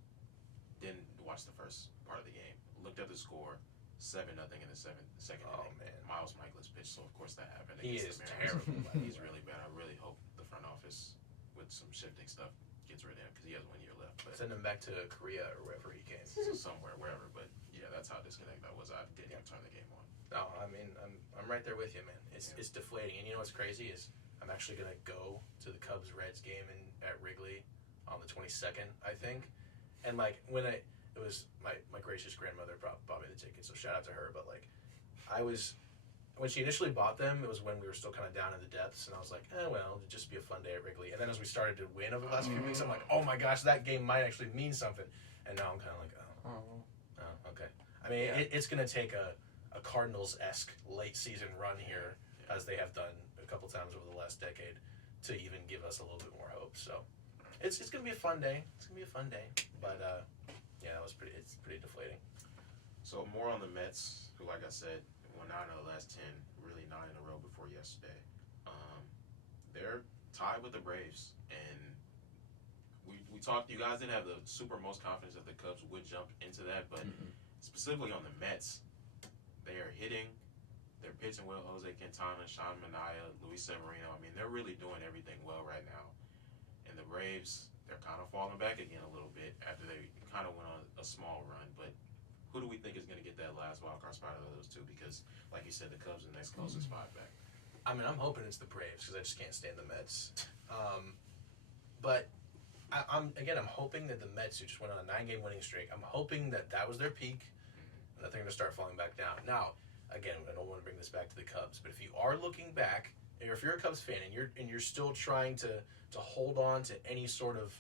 Didn't watch the first part of the game. Looked at the score, 7-0 in the second inning. Man. Miles Michaelis pitched, so of course that happened. He against is the Mariners. terrible. He's really bad. I really hope the front office, with some shifting stuff, gets rid of him because he has 1 year left. But Send him back to Korea or wherever he came. so somewhere, wherever. But yeah, that's how disconnected I was. I didn't even turn the game on. No, I mean, I'm right there with you, man. It's deflating. And you know what's crazy is I'm actually gonna go to the Cubs-Reds game at Wrigley on the 22nd, I think. And like it was my gracious grandmother bought me the ticket, so shout out to her. But like, when she initially bought them, it was when we were still kind of down in the depths, and I was like, well, it'd just be a fun day at Wrigley. And then as we started to win over the last few weeks, I'm like, oh my gosh, that game might actually mean something. And now I'm kind of like, oh, okay. I mean, it's going to take a Cardinals-esque late season run here, as they have done a couple times over the last decade, to even give us a little bit more hope. So it's going to be a fun day. It's going to be a fun day. But yeah, it's pretty deflating. So more on the Mets, who, like I said, won 9 of the last 10, really 9 in a row before yesterday. They're tied with the Braves, and we talked. You guys didn't have the super most confidence that the Cubs would jump into that, but specifically on the Mets, they are hitting. They're pitching well. Jose Quintana, Sean Manaea, Luis Severino. I mean, they're really doing everything well right now. And the Braves, they're kind of falling back again a little bit after they kind of went on a small run. But who do we think is going to get that last wild card spot out of those two? Because, like you said, the Cubs are the next closest 5 back. I mean, I'm hoping it's the Braves because I just can't stand the Mets. But I'm hoping that the Mets, who just went on a 9-game winning streak, I'm hoping that was their peak and that they're going to start falling back down. Now, again, I don't want to bring this back to the Cubs, but if you are looking back, or if you're a Cubs fan and you're still trying to hold on to any sort of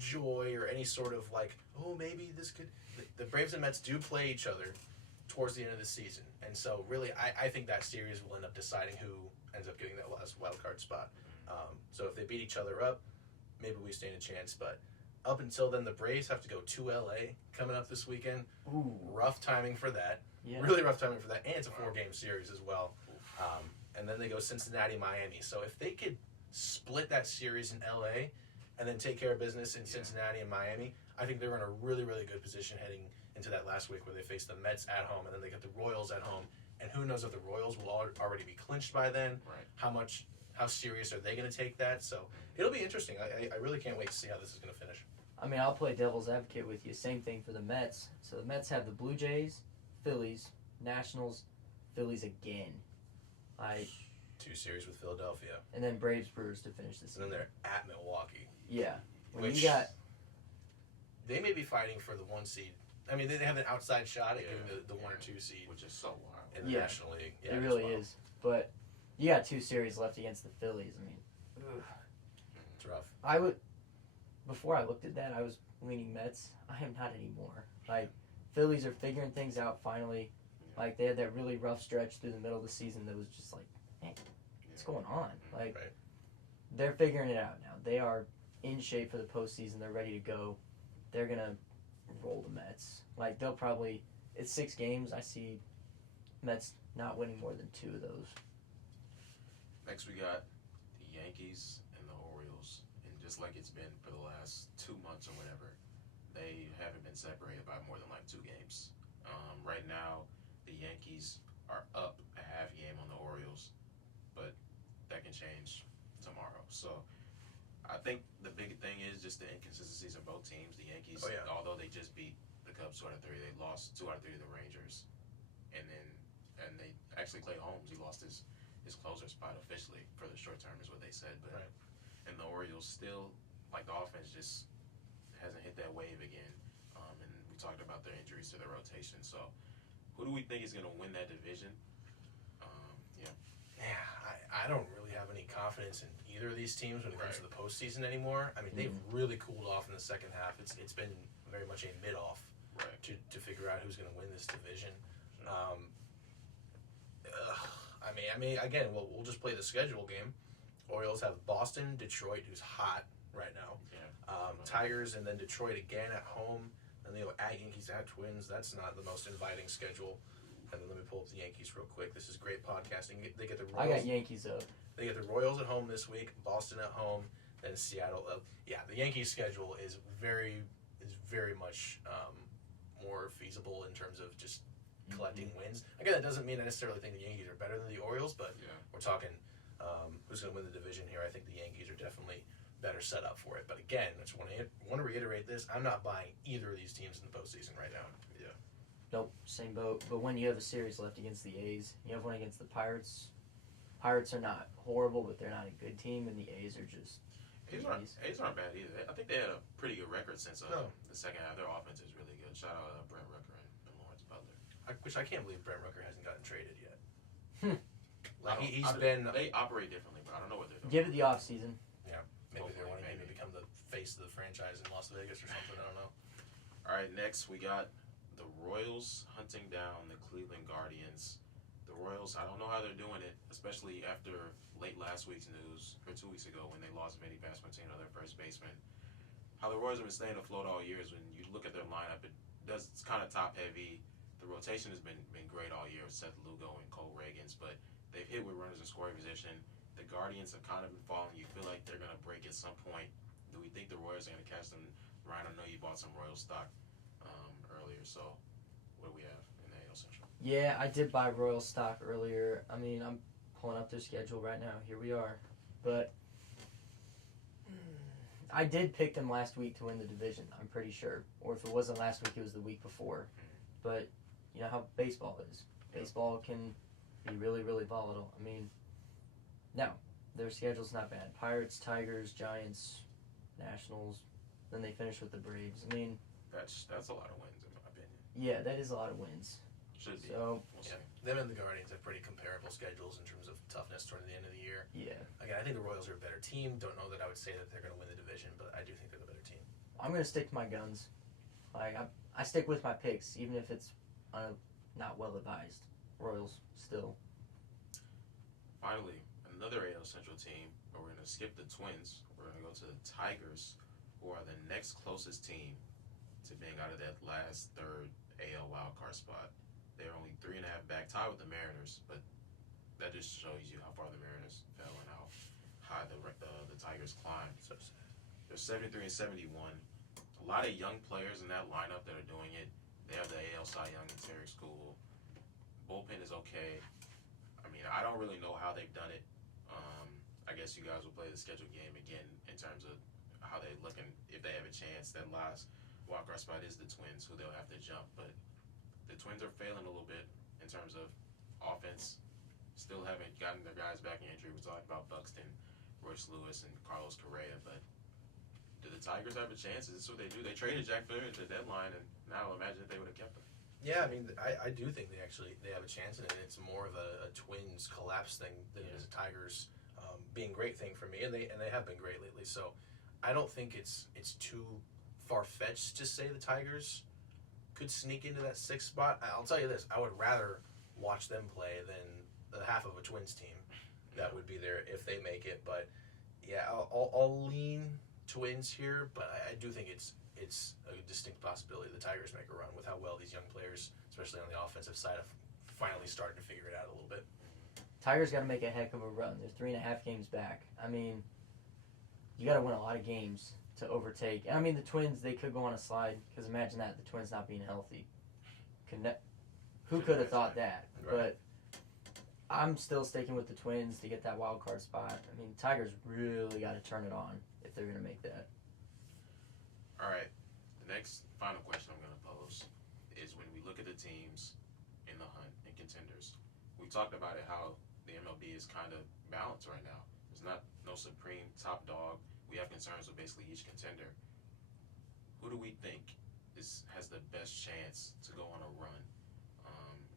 joy or any sort of like, oh, maybe this could... The Braves and Mets do play each other towards the end of the season. And so, really, I think that series will end up deciding who ends up getting that last wild card spot. So if they beat each other up, maybe we stand a chance. But up until then, the Braves have to go to L.A. coming up this weekend. Ooh. Rough timing for that. Yeah. Really rough timing for that. And it's a 4-game series as well. And then they go Cincinnati, Miami. So if they could split that series in L.A. and then take care of business in Cincinnati and Miami, I think they're in a really, really good position heading into that last week where they face the Mets at home and then they get the Royals at home. And who knows if the Royals will already be clinched by then. Right. How serious are they going to take that? So it'll be interesting. I really can't wait to see how this is going to finish. I mean, I'll play devil's advocate with you. Same thing for the Mets. So the Mets have the Blue Jays, Phillies, Nationals, Phillies again. 2 series with Philadelphia. And then Braves, Brewers to finish the And season. then they're at Milwaukee. Yeah. When Which you got... They may be fighting for the 1 seed. I mean, they have an outside shot at getting the 1 or 2 seed. Which is so wild. In the National League. Yeah, it really is. But you got 2 series left against the Phillies. I mean, ugh. It's rough. Before I looked at that, I was leaning Mets. I am not anymore. Like, Phillies are figuring things out finally. Like, they had that really rough stretch through the middle of the season that was just like, man, what's going on? Like, they're figuring it out now. They are in shape for the postseason. They're ready to go. They're going to roll the Mets. Like, they'll probably, it's 6 games. I see Mets not winning more than 2 of those. Next, we got the Yankees and the Orioles. And just like it's been for the last 2 months or whatever, they haven't been separated by more than like 2 games. Right now, the Yankees are up a half game on the Orioles, but that can change tomorrow. So I think the big thing is just the inconsistencies of both teams. The Yankees, although they just beat the Cubs 2 out of 3, they lost 2 out of 3 to the Rangers. And they actually Clay Holmes, he lost his closer spot officially for the short term is what they said. But and the Orioles still, like, the offense just hasn't hit that wave again. And we talked about their injuries to the rotation. So who do we think is going to win that division? Yeah, I don't really have any confidence in either of these teams when it comes to the postseason anymore. I mean, they've really cooled off in the second half. It's been very much a mid-off to figure out who's going to win this division. I mean, again, we'll just play the schedule game. Orioles have Boston, Detroit, who's hot right now. Tigers, and then Detroit again at home. And they go at Yankees, at Twins. That's not the most inviting schedule. And then let me pull up the Yankees real quick. This is great podcasting. They get the Royals. I got Yankees up. They get the Royals at home this week, Boston at home, then Seattle. The Yankees schedule is very much more feasible in terms of just collecting wins. Again, that doesn't mean I necessarily think the Yankees are better than the Orioles, but we're talking who's going to win the division here. I think the Yankees are definitely better set up for it. But again, I just want to reiterate this. I'm not buying either of these teams in the postseason right now. Yeah. Nope, same boat. But when you have a series left against the A's, you have one against the Pirates. Pirates are not horrible, but they're not a good team, and the A's are just... A's aren't bad either. I think they had a pretty good record since the second half. Their offense is really good. Shout out Brent Rooker and Lawrence Butler. Which I can't believe Brent Rooker hasn't gotten traded yet. They operate differently, but I don't know what they're doing. Give it the offseason. Yeah, maybe they're wanting him to become the face of the franchise in Las Vegas or something. I don't know. All right, next we got the Royals hunting down the Cleveland Guardians. The Royals, I don't know how they're doing it, especially after late last week's news, or 2 weeks ago, when they lost Vinny Pasquantino, their first baseman. How the Royals have been staying afloat all year is when you look at their lineup, it's kind of top-heavy. The rotation has been great all year with Seth Lugo and Cole Reagans, but they've hit with runners in scoring position. The Guardians have kind of been falling. You feel like they're going to break at some point. Do we think the Royals are going to catch them? Ryan, I know you bought some Royal stock earlier, so what do we have in the AL Central? Yeah, I did buy Royal stock earlier. I mean, I'm pulling up their schedule right now. Here we are. But I did pick them last week to win the division, I'm pretty sure. Or if it wasn't last week, it was the week before. But you know how baseball is. Baseball can be really, really volatile. I mean, now, their schedule's not bad. Pirates, Tigers, Giants, Nationals. Then they finish with the Braves. I mean... That's a lot of wins, in my opinion. Yeah, that is a lot of wins. Should be. So, we'll see. Them and the Guardians have pretty comparable schedules in terms of toughness toward the end of the year. Yeah. Again, I think the Royals are a better team. Don't know that I would say that they're going to win the division, but I do think they're the better team. I'm going to stick to my guns. Like, I stick with my picks, even if it's not well advised. Royals, still. Finally, another AL Central team, but we're going to skip the Twins. We're going to go to the Tigers, who are the next closest team to being out of that last third AL wildcard spot. They're only 3.5 back, tied with the Mariners, but that just shows you how far the Mariners fell and how high the Tigers climbed. So they're 73 and 71. A lot of young players in that lineup that are doing it. They have the AL Cy Young and Terry School. Bullpen is okay. I mean, I don't really know how they've done it. I guess you guys will play the schedule game again in terms of how they looking if they have a chance. That last wildcard spot is the Twins, who they'll have to jump. But the Twins are failing a little bit in terms of offense. Still haven't gotten their guys back in injury. We talked about Buxton, Royce Lewis, and Carlos Correa, but do the Tigers have a chance? Is this what they do? They traded Jack Flaherty at the deadline, and now imagine if they would have kept him. Yeah, I mean, I do think they have a chance, and it's more of a Twins collapse thing than it is a Tigers being great thing for me, and they have been great lately. So I don't think it's too far fetched to say the Tigers could sneak into that sixth spot. I'll tell you this: I would rather watch them play than the half of a Twins team that would be there if they make it. But yeah, I'll lean Twins here, but I do think it's a distinct possibility the Tigers make a run with how well these young players, especially on the offensive side, are finally starting to figure it out a little bit. Tigers got to make a heck of a run. They're 3.5 games back. I mean, you got to win a lot of games to overtake. I mean, the Twins, they could go on a slide, because imagine that, the Twins not being healthy. Who could have thought that? Right. But I'm still sticking with the Twins to get that wild card spot. I mean, Tigers really got to turn it on if they're going to make that. All right, the next final question I'm going to pose is when we look at the teams in the hunt and contenders, we talked about it, how the MLB is kind of balanced right now. There's no supreme top dog. We have concerns with basically each contender. Who do we think has the best chance to go on a run?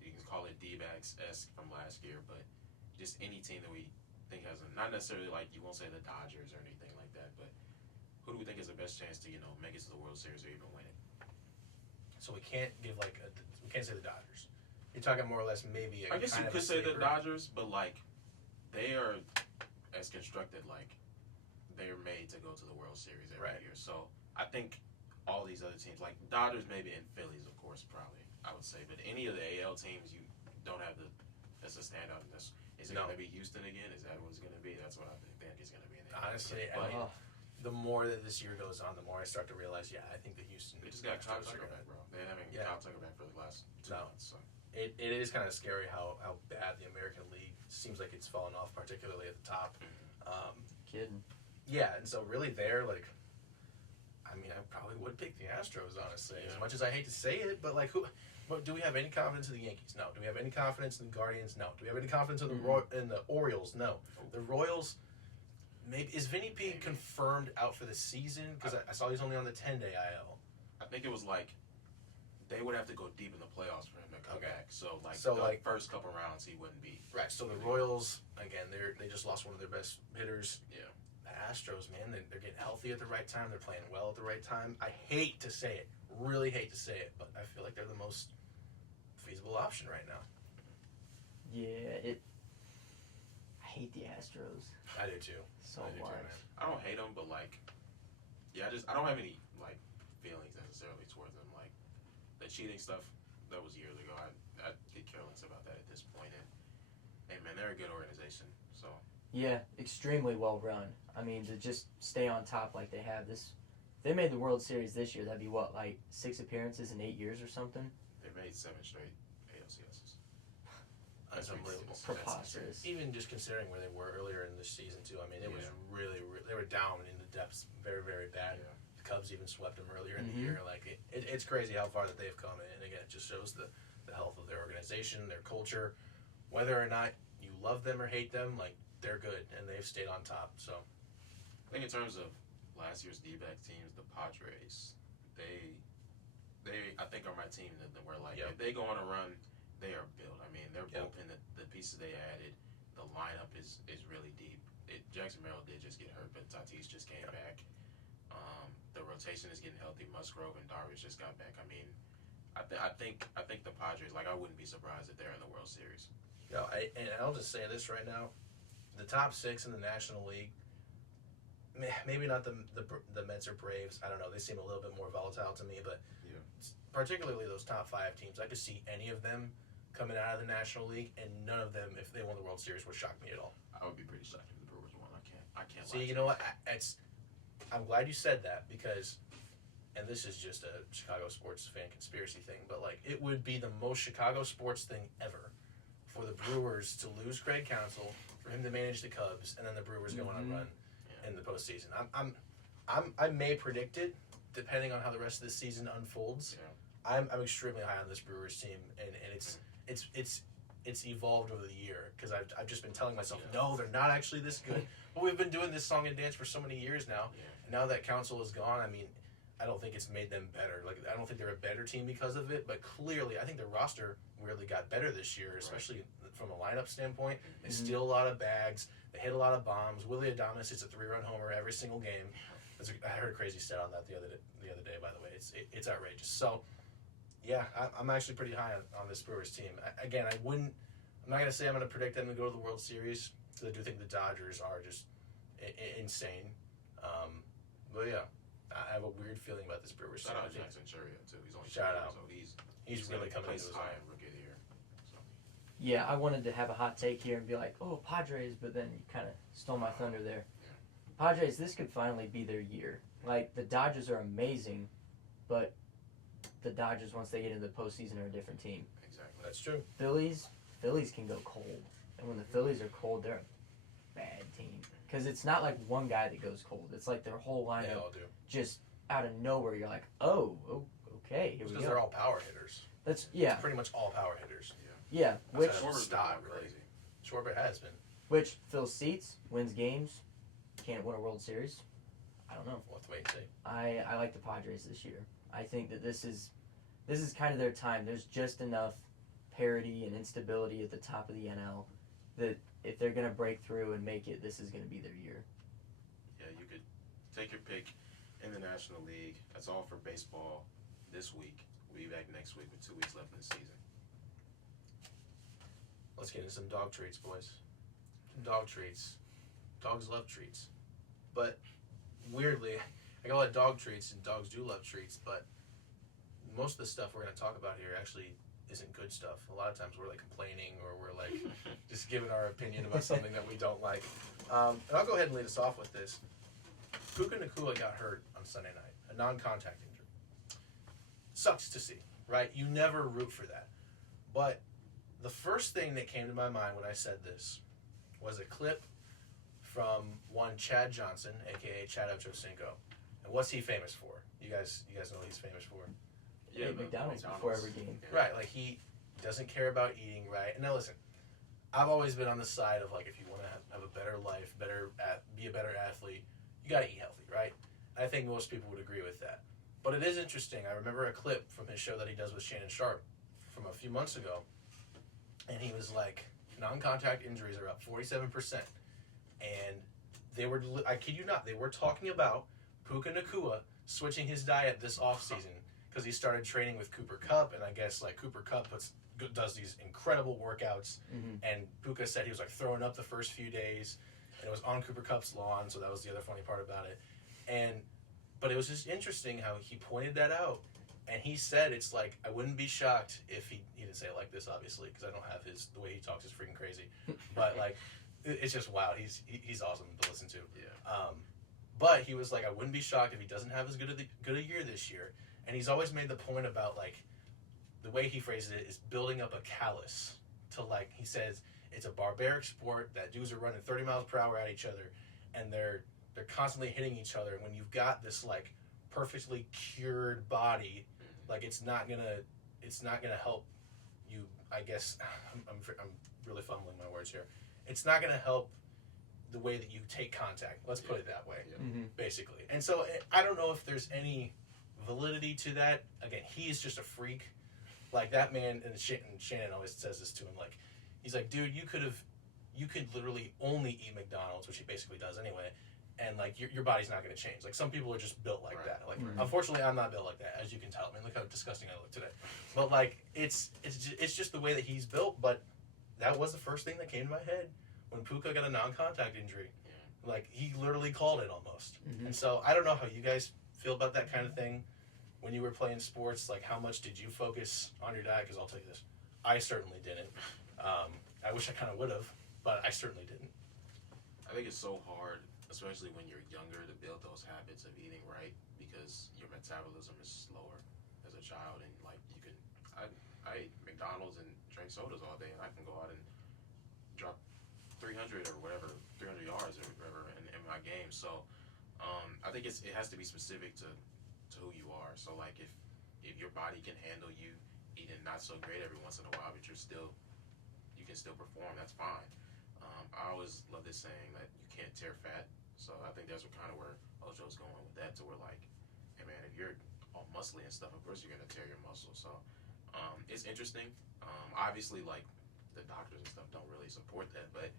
You can call it D-backs-esque from last year, but just any team that we think has not necessarily like, you won't say the Dodgers or anything like that, but who do we think has the best chance to, make it to the World Series or even win it? So we can't give we can't say the Dodgers. You're talking more or less maybe. I guess you could say the Dodgers, but they are as constructed they're made to go to the World Series every year. So I think all these other teams, like Dodgers maybe and Phillies, of course, probably I would say, but any of the AL teams you don't have that's a standout in this. Is it going to be Houston again? Is that what it's going to be? That's what I think it's going to be. Honestly, the more that this year goes on, the more I start to realize, I think the Houston. They just got Kyle Tucker back, bro. They haven't got Kyle Tucker back for the last 2 months. So. It is kind of scary how bad the American League seems like it's fallen off, particularly at the top. Kidding. Yeah, and so really there, I probably would pick the Astros, honestly, as much as I hate to say it, but do we have any confidence in the Yankees? No. Do we have any confidence in the Guardians? No. Do we have any confidence in the Orioles? No. The Royals, maybe. Is Vinny P confirmed out for the season? Because I saw he's only on the 10-day IL. I think it was they would have to go deep in the playoffs for him to come back. So first couple rounds he wouldn't be. Right. So the Royals, again, they just lost one of their best hitters. Yeah. The Astros, man, they're getting healthy at the right time. They're playing well at the right time. I hate to say it, really hate to say it, but I feel like they're the most feasible option right now. Yeah, I hate the Astros. I do too. So I do much. too, man. I don't hate them, but I don't have any feelings necessarily towards them. The cheating stuff, that was years ago. I get careless about that at this point. And hey, man, they're a good organization. So. Yeah, extremely well run. I mean, to just stay on top like they have this. If they made the World Series this year, that'd be 6 appearances in 8 years or something? They made 7 straight ALCSs. That's unbelievable. Preposterous. Even just considering where they were earlier in this season too. I mean, it was really, they were down in the depths, very, very bad. Yeah. The Cubs even swept them earlier in the year. It's crazy how far that they've come. And again, it just shows the health of their organization, their culture. Whether or not you love them or hate them, they're good and they've stayed on top. So, I think in terms of last year's D-back teams, the Padres, they I think are my team that we're if they go on a run, they are built. I mean, their bullpen, the pieces they added, the lineup is really deep. Jackson Merrill did just get hurt, but Tatis just came back. The rotation is getting healthy. Musgrove and Darvish just got back. I mean, I think the Padres, I wouldn't be surprised if they're in the World Series. And I'll just say this right now. The top 6 in the National League, maybe not the Mets or Braves. I don't know. They seem a little bit more volatile to me, but particularly those top 5 teams, I could see any of them coming out of the National League, and none of them, if they won the World Series, would shock me at all. I would be pretty shocked if the Brewers won. I can't. See, you know what? I'm glad you said that because, and this is just a Chicago sports fan conspiracy thing, but it would be the most Chicago sports thing ever for the Brewers to lose Craig Counsell, for him to manage the Cubs, and then the Brewers go on a run in the postseason. I may predict it depending on how the rest of the season unfolds. Yeah. I'm extremely high on this Brewers team, and it's evolved over the year because I've just been telling myself, no, they're not actually this good. But we've been doing this song and dance for so many years now. Yeah. And now that Council is gone, I mean, I don't think it's made them better. Like, I don't think they're a better team because of it, but clearly I think their roster really got better this year, especially from a lineup standpoint. They steal a lot of bags. They hit a lot of bombs. Willie Adames hits a 3-run homer every single game. I heard a crazy stat on that the other day, by the way. It's outrageous. So, yeah, I'm actually pretty high on this Brewers team. I'm not going to say I'm going to predict them to go to the World Series, because I do think the Dodgers are just insane. But, yeah. I have a weird feeling about this Brewers team. Shout out Jackson Chourio too. He's only Shout 20 out. years old. He's really coming into his high own. in rookie here. So. Yeah, I wanted to have a hot take here and be like, oh, Padres, but then you kind of stole my thunder there. Yeah. Padres, this could finally be their year. Like, the Dodgers are amazing, but the Dodgers, once they get into the postseason, are a different team. Exactly. That's true. Phillies can go cold. And when the Phillies are cold, they're a bad team. Because it's not like one guy that goes cold. It's like their whole They all lineup do. just out of nowhere. You're like, oh, okay, here we Because go. they're all power hitters. That's, yeah. Pretty much all power hitters. Yeah, which Outside of Stott, really. Schwarber has been. which fills seats, wins games, can't win a World Series. I don't know. We'll have to wait and see. I like the Padres this year. I think that this is kind of their time. There's just enough parity and instability at the top of the NL that if they're going to break through and make it, this is going to be their year. Yeah, you could take your pick in the National League. That's all for baseball this week. We'll be back next week with 2 weeks left in the season. Let's get into some dog treats, boys. Some dog treats. Dogs love treats. But weirdly, I call it dog treats, and dogs do love treats, but most of the stuff we're going to talk about here actually isn't good stuff. A lot of times we're like complaining, or we're like just giving our opinion about something that we don't like. And I'll go ahead and lead us off with this. Puka Nacua got hurt on Sunday night, a non-contact injury. Sucks to see, right? You never root for that. But the first thing that came to my mind when I said this was a clip from one Chad Johnson, a.k.a. Chad Ochocinco. And what's he famous for? You guys know what he's famous for? Ate McDonald's before every game. Yeah. Right, like he doesn't care about eating right. And now listen, I've always been on the side of like, if you want to have a better life, be a better athlete, you got to eat healthy, right? I think most people would agree with that. But it is interesting. I remember a clip from his show that he does with Shannon Sharp from a few months ago. And he was like, non-contact injuries are up 47%. And they were, I kid you not, they were talking about Puka Nacua switching his diet this offseason because he started training with Cooper Kupp, and I guess like Cooper Kupp does these incredible workouts, and Puka said he was like throwing up the first few days, and it was on Cooper Kupp's lawn, so that was the other funny part about it. But it was just interesting how he pointed that out, and he said it's like, I wouldn't be shocked if he didn't say it like this, obviously, because I don't have the way he talks is freaking crazy, but like, it's just wild. He's awesome to listen to. Yeah. But he was like, I wouldn't be shocked if he doesn't have as good a year this year. And he's always made the point about, like, the way he phrases it is building up a callus to, like, he says, it's a barbaric sport that dudes are running 30 miles per hour at each other, and they're constantly hitting each other. And when you've got this, like, perfectly cured body, like, it's not gonna help you, I guess. I'm really fumbling my words here. It's not gonna help the way that you take contact. Let's put it that way, basically. And so I don't know if there's any validity to that. Again, he is just a freak. Like, that man, and Shannon always says this to him, like, he's like, dude, you could literally only eat McDonald's, which he basically does anyway, and like your body's not going to change. Like, some people are just built like that. Like, unfortunately, I'm not built like that, as you can tell. I mean, look how disgusting I look today. But like, it's just the way that he's built. But that was the first thing that came to my head when Puka got a non-contact injury. Yeah. Like, he literally called it almost. And so I don't know how you guys feel about that kind of thing when you were playing sports. Like, how much did you focus on your diet? Because I'll tell you this, I certainly didn't. I wish I kind of would have, but I certainly didn't. I think it's so hard, especially when you're younger, to build those habits of eating right, because your metabolism is slower as a child, and like I eat McDonald's and drink sodas all day, and I can go out and drop 300 or whatever, 300 yards or whatever in my game. So I think it has to be specific to who you are. So like if your body can handle you eating not so great every once in a while, but you can still perform, that's fine. I always love this saying that you can't tear fat. So I think that's kind of where Ocho's going with that, to where like, hey man, if you're all muscly and stuff, of course you're gonna tear your muscles. So it's interesting. Obviously, like the doctors and stuff don't really support that, but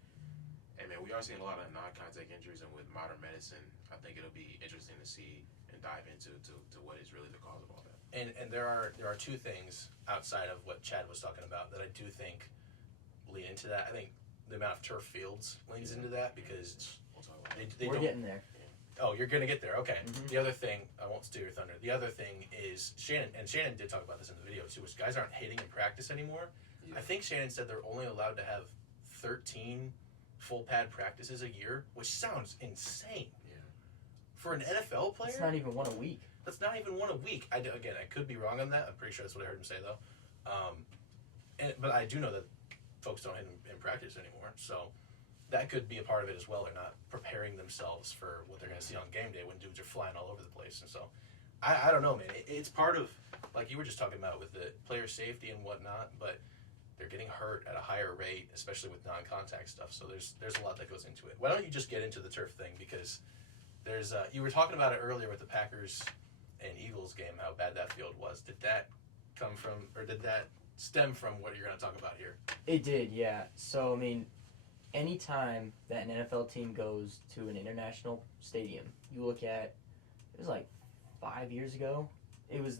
hey man, we are seeing a lot of non-contact injuries, and with modern medicine, I think it'll be interesting to see and dive into to what is really the cause of all that. And there are two things outside of what Chad was talking about that I do think lean into that. I think the amount of turf fields leans into that, because We'll talk about that. We're getting there. Oh, you're going to get there. Okay. Mm-hmm. The other thing, I won't steal your thunder. The other thing is Shannon did talk about this in the video too, which guys aren't hitting in practice anymore. Yeah. I think Shannon said they're only allowed to have 13 full pad practices a year, which sounds insane. Yeah. For an NFL player? It's not even one a week. That's not even one a week. Again, I could be wrong on that. I'm pretty sure that's what I heard him say, though. But I do know that folks don't hit in practice anymore, so that could be a part of it as well. They're not preparing themselves for what they're going to see on game day when dudes are flying all over the place. And so, I don't know, man. It's part of, like you were just talking about, with the player safety and whatnot, but they're getting hurt at a higher rate, especially with non-contact stuff. So there's a lot that goes into it. Why don't you just get into the turf thing? Because there's you were talking about it earlier with the Packers and Eagles game, how bad that field was. Did that come from, or did that stem from what you're going to talk about here? It did, yeah. So, I mean, anytime that an NFL team goes to an international stadium, you look at, it was like 5 years ago. It was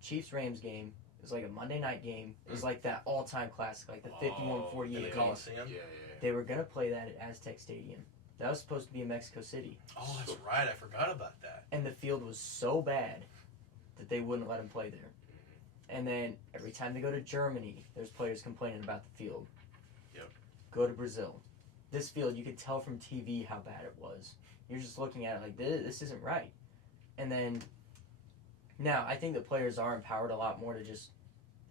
Chiefs-Rams game. It was like a Monday night game. It was like that all-time classic, like the 51-48 in the game. Coliseum? Yeah. They were going to play that at Aztec Stadium. That was supposed to be in Mexico City. Oh, that's right. I forgot about that. And the field was so bad that they wouldn't let him play there. And then every time they go to Germany, there's players complaining about the field. Yep. Go to Brazil. This field, you could tell from TV how bad it was. You're just looking at it like, this isn't right. And then, now, I think the players are empowered a lot more to just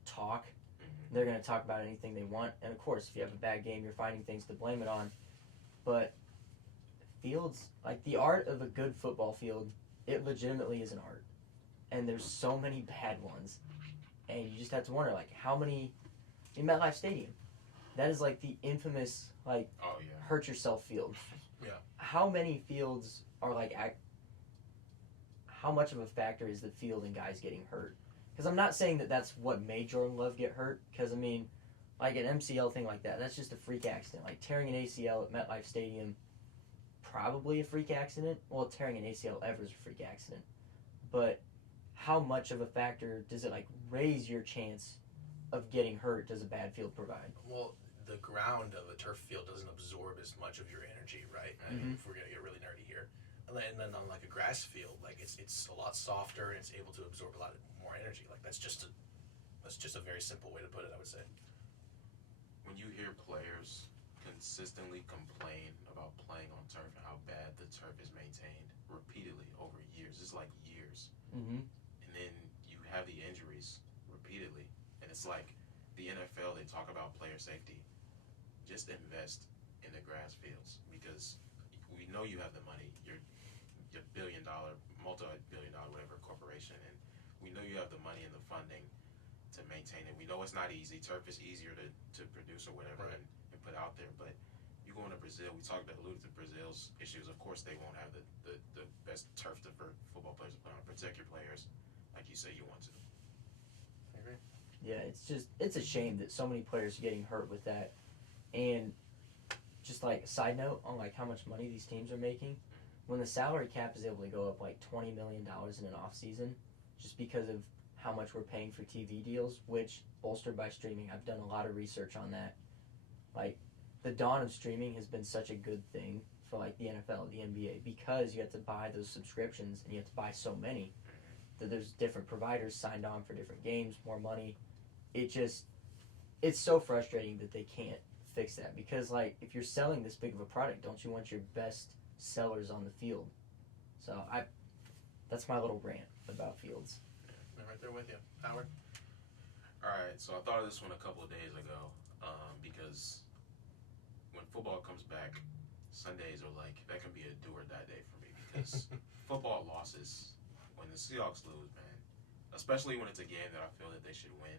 talk. Mm-hmm. They're going to talk about anything they want. And of course, if you have a bad game, you're finding things to blame it on. But fields, like the art of a good football field, it legitimately is an art. And there's so many bad ones. And you just have to wonder, like, how many in MetLife Stadium? That is like the infamous, like, Oh yeah. hurt yourself field. Yeah. How many fields are like, how much of a factor is the field and guys getting hurt? Because I'm not saying that that's what made Jordan Love get hurt. Because, I mean, like an MCL thing like that, that's just a freak accident. Like tearing an ACL at MetLife Stadium, probably a freak accident. Well, tearing an ACL ever is a freak accident. But how much of a factor does it, like, raise your chance of getting hurt does a bad field provide? Well, the ground of a turf field doesn't absorb as much of your energy, right? I mean, if we're going to get really nerdy here. And then on like a grass field, like it's a lot softer and it's able to absorb a lot more energy. Like that's just a very simple way to put it, I would say. When you hear players consistently complain about playing on turf and how bad the turf is maintained repeatedly over years, it's like years. Mm-hmm. And then you have the injuries repeatedly, and it's like the NFL, they talk about player safety. Just invest in the grass fields, because we know you have the money. You're billion-dollar, multi-billion-dollar, whatever corporation, and we know you have the money and the funding to maintain it. We know it's not easy. Turf is easier to produce or whatever, Right. and put out there, but you go into Brazil, we alluded to Brazil's issues. Of course, they won't have the best turf for football players to play on. Protect your players like you say you want to. I agree. Yeah, it's a shame that so many players are getting hurt with that. And just like a side note on like how much money these teams are making, when the salary cap is able to go up like $20 million in an off season, just because of how much we're paying for TV deals, which bolstered by streaming. I've done a lot of research on that. Like, the dawn of streaming has been such a good thing for like the NFL, the NBA, because you have to buy those subscriptions and you have to buy so many that there's different providers signed on for different games, more money. It's so frustrating that they can't fix that, because like if you're selling this big of a product, don't you want your best sellers on the field? So that's my little rant about fields. I'm right there with you. Howard? All right, so I thought of this one a couple of days ago, because when football comes back, Sundays are like, that can be a do or die day for me because football losses, when the Seahawks lose, man, especially when it's a game that I feel that they should win,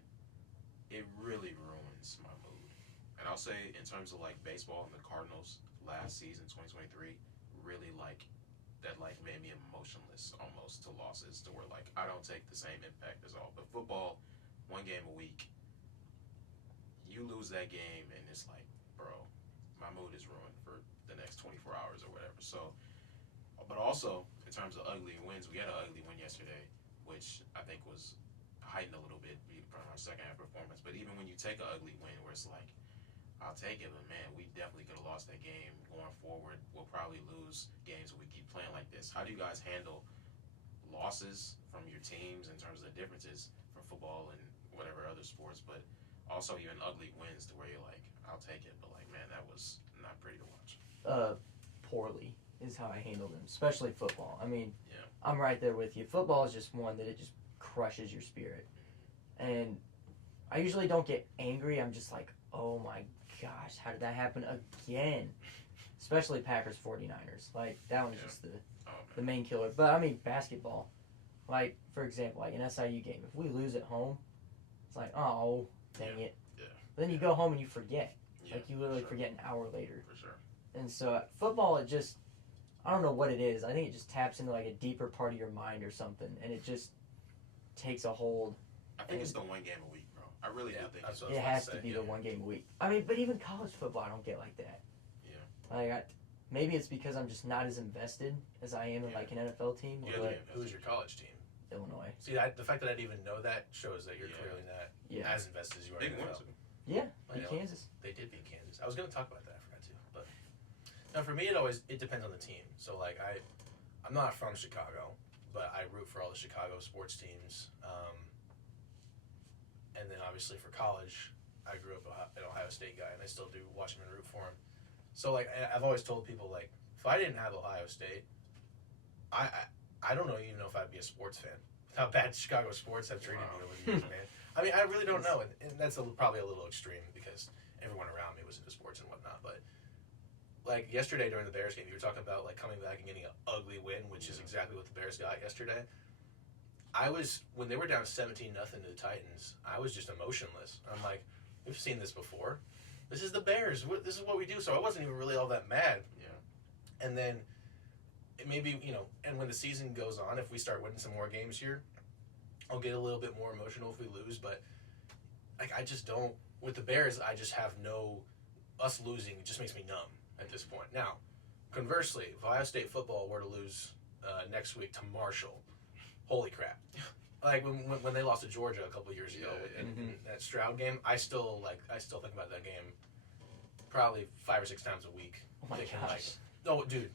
it really ruins my mood. And I'll say, in terms of like baseball and the Cardinals last season, 2023, really like that like made me emotionless almost to losses to where like I don't take the same impact as all. But football, one game a week, you lose that game and it's like, bro, my mood is ruined for the next 24 hours or whatever. So, but also in terms of ugly wins, we had an ugly win yesterday, which I think was heightened a little bit from our second half performance. But even when you take an ugly win where it's like, I'll take it, but man, we definitely could have lost that game. Going forward, we'll probably lose games if we keep playing like this. How do you guys handle losses from your teams in terms of the differences from football and whatever other sports, but also even ugly wins to where you're like, I'll take it, but like, man, that was not pretty to watch. Poorly is how I handle them, especially football. I mean, Yeah. I'm right there with you. Football is just one that it just crushes your spirit. And I usually don't get angry. I'm just like, oh my gosh, how did that happen again? Especially Packers 49ers. Like, that one's just the main killer. But, I mean, basketball. Like, for example, like an SIU game. If we lose at home, it's like, oh, dang it. Yeah. Then you go home and you forget. Yeah, Like, you literally for sure. forget an hour later. For sure. And so, football, it just, I don't know what it is. I think it just taps into, like, a deeper part of your mind or something. And it just takes a hold. I think it's the one game a week, bro. I really do think that's it's what I was It about has to to say, be yeah. the one game a week. I mean, but even college football, I don't get like that. Yeah. Like, maybe it's because I'm just not as invested as I am in like an NFL team. Yeah, But yeah. Who's your college team? Illinois. See, the fact that I didn't even know that shows that you're clearly not as invested as you are Big in win, NFL. too. Yeah, I beat know. Kansas. They did beat Kansas. I was going to talk about that. I forgot to. But now for me, it depends on the team. So like I'm not from Chicago, but I root for all the Chicago sports teams. And then obviously for college, I grew up an Ohio State guy, and I still do watch him and root for him. So like I've always told people, like, if I didn't have Ohio State, I don't even know if I'd be a sports fan. How bad Chicago sports have treated me over the years, man. I mean, I really don't know, and that's probably a little extreme because everyone around me was into sports and whatnot. But like yesterday during the Bears game, you were talking about like coming back and getting an ugly win, which is exactly what the Bears got yesterday. When they were down 17-0 to the Titans, I was just emotionless. I'm like, we've seen this before. This is the Bears. This is what we do. So I wasn't even really all that mad. Yeah. And then maybe, and when the season goes on, if we start winning some more games here, I'll get a little bit more emotional if we lose. But like, I just don't. With the Bears, I just have us losing just makes me numb at this point. Now, conversely, if Ohio State football were to lose next week to Marshall, holy crap. Like when they lost to Georgia a couple of years ago in that Stroud game, I still think about that game probably 5 or 6 times a week. Oh my gosh. No, dude.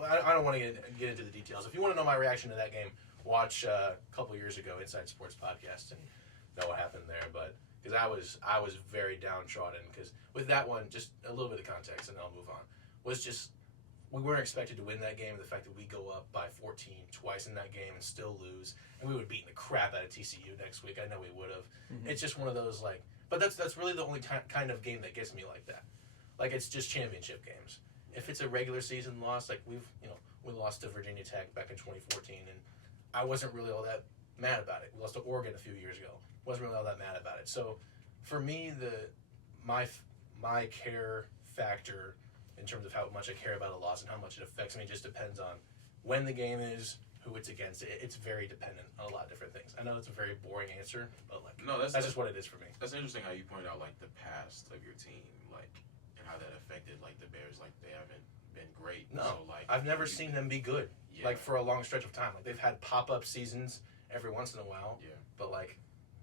I don't want to get into the details. If you want to know my reaction to that game, watch a couple years ago Inside Sports Podcast and know what happened there. But because I was very downtrodden, because with that one, just a little bit of context and then I'll move on, was just we weren't expected to win that game. The fact that we go up by 14 twice in that game and still lose, and we would have beaten the crap out of TCU next week. I know we would have. Mm-hmm. It's just one of those like, but that's really the only kind of game that gets me like that. Like, it's just championship games. If it's a regular season loss, like we lost to Virginia Tech back in 2014, and I wasn't really all that mad about it. We lost to Oregon a few years ago. Wasn't really all that mad about it. So, for me, my care factor in terms of how much I care about a loss and how much it affects me just depends on when the game is, who it's against. It's very dependent on a lot of different things. I know it's a very boring answer, but like, no, that's just what it is for me. That's interesting how you point out like the past of your team, like, and how that affected like the Bears. Like, they haven't been great. No, so, like, I've never seen them be good. Yeah. Like, for a long stretch of time. Like, they've had pop-up seasons every once in a while. Yeah. But like,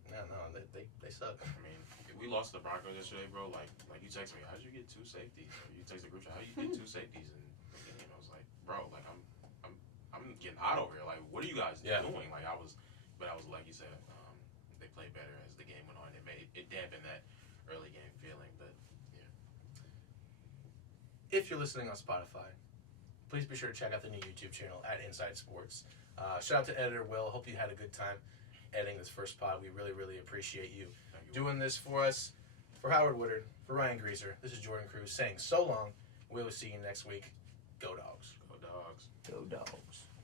no, they suck. I mean, we lost to the Broncos yesterday, bro. Like you text me, how did you get 2 safeties? Or you text the group chat, how did you get 2 safeties in the game? I was like, bro, like I'm getting hot over here. Like, what are you guys doing? Like, I was like you said, they played better as the game went on. It dampened that early game feeling, but yeah. If you're listening on Spotify, please be sure to check out the new YouTube channel at Inside Sports. Shout out to editor Will. Hope you had a good time editing this first pod. We really, really appreciate you doing this for us. For Howard Woodard, for Ryan Greaser, this is Jordan Cruz saying so long. We'll see you next week. Go Dogs. Go Dogs. Go Dogs.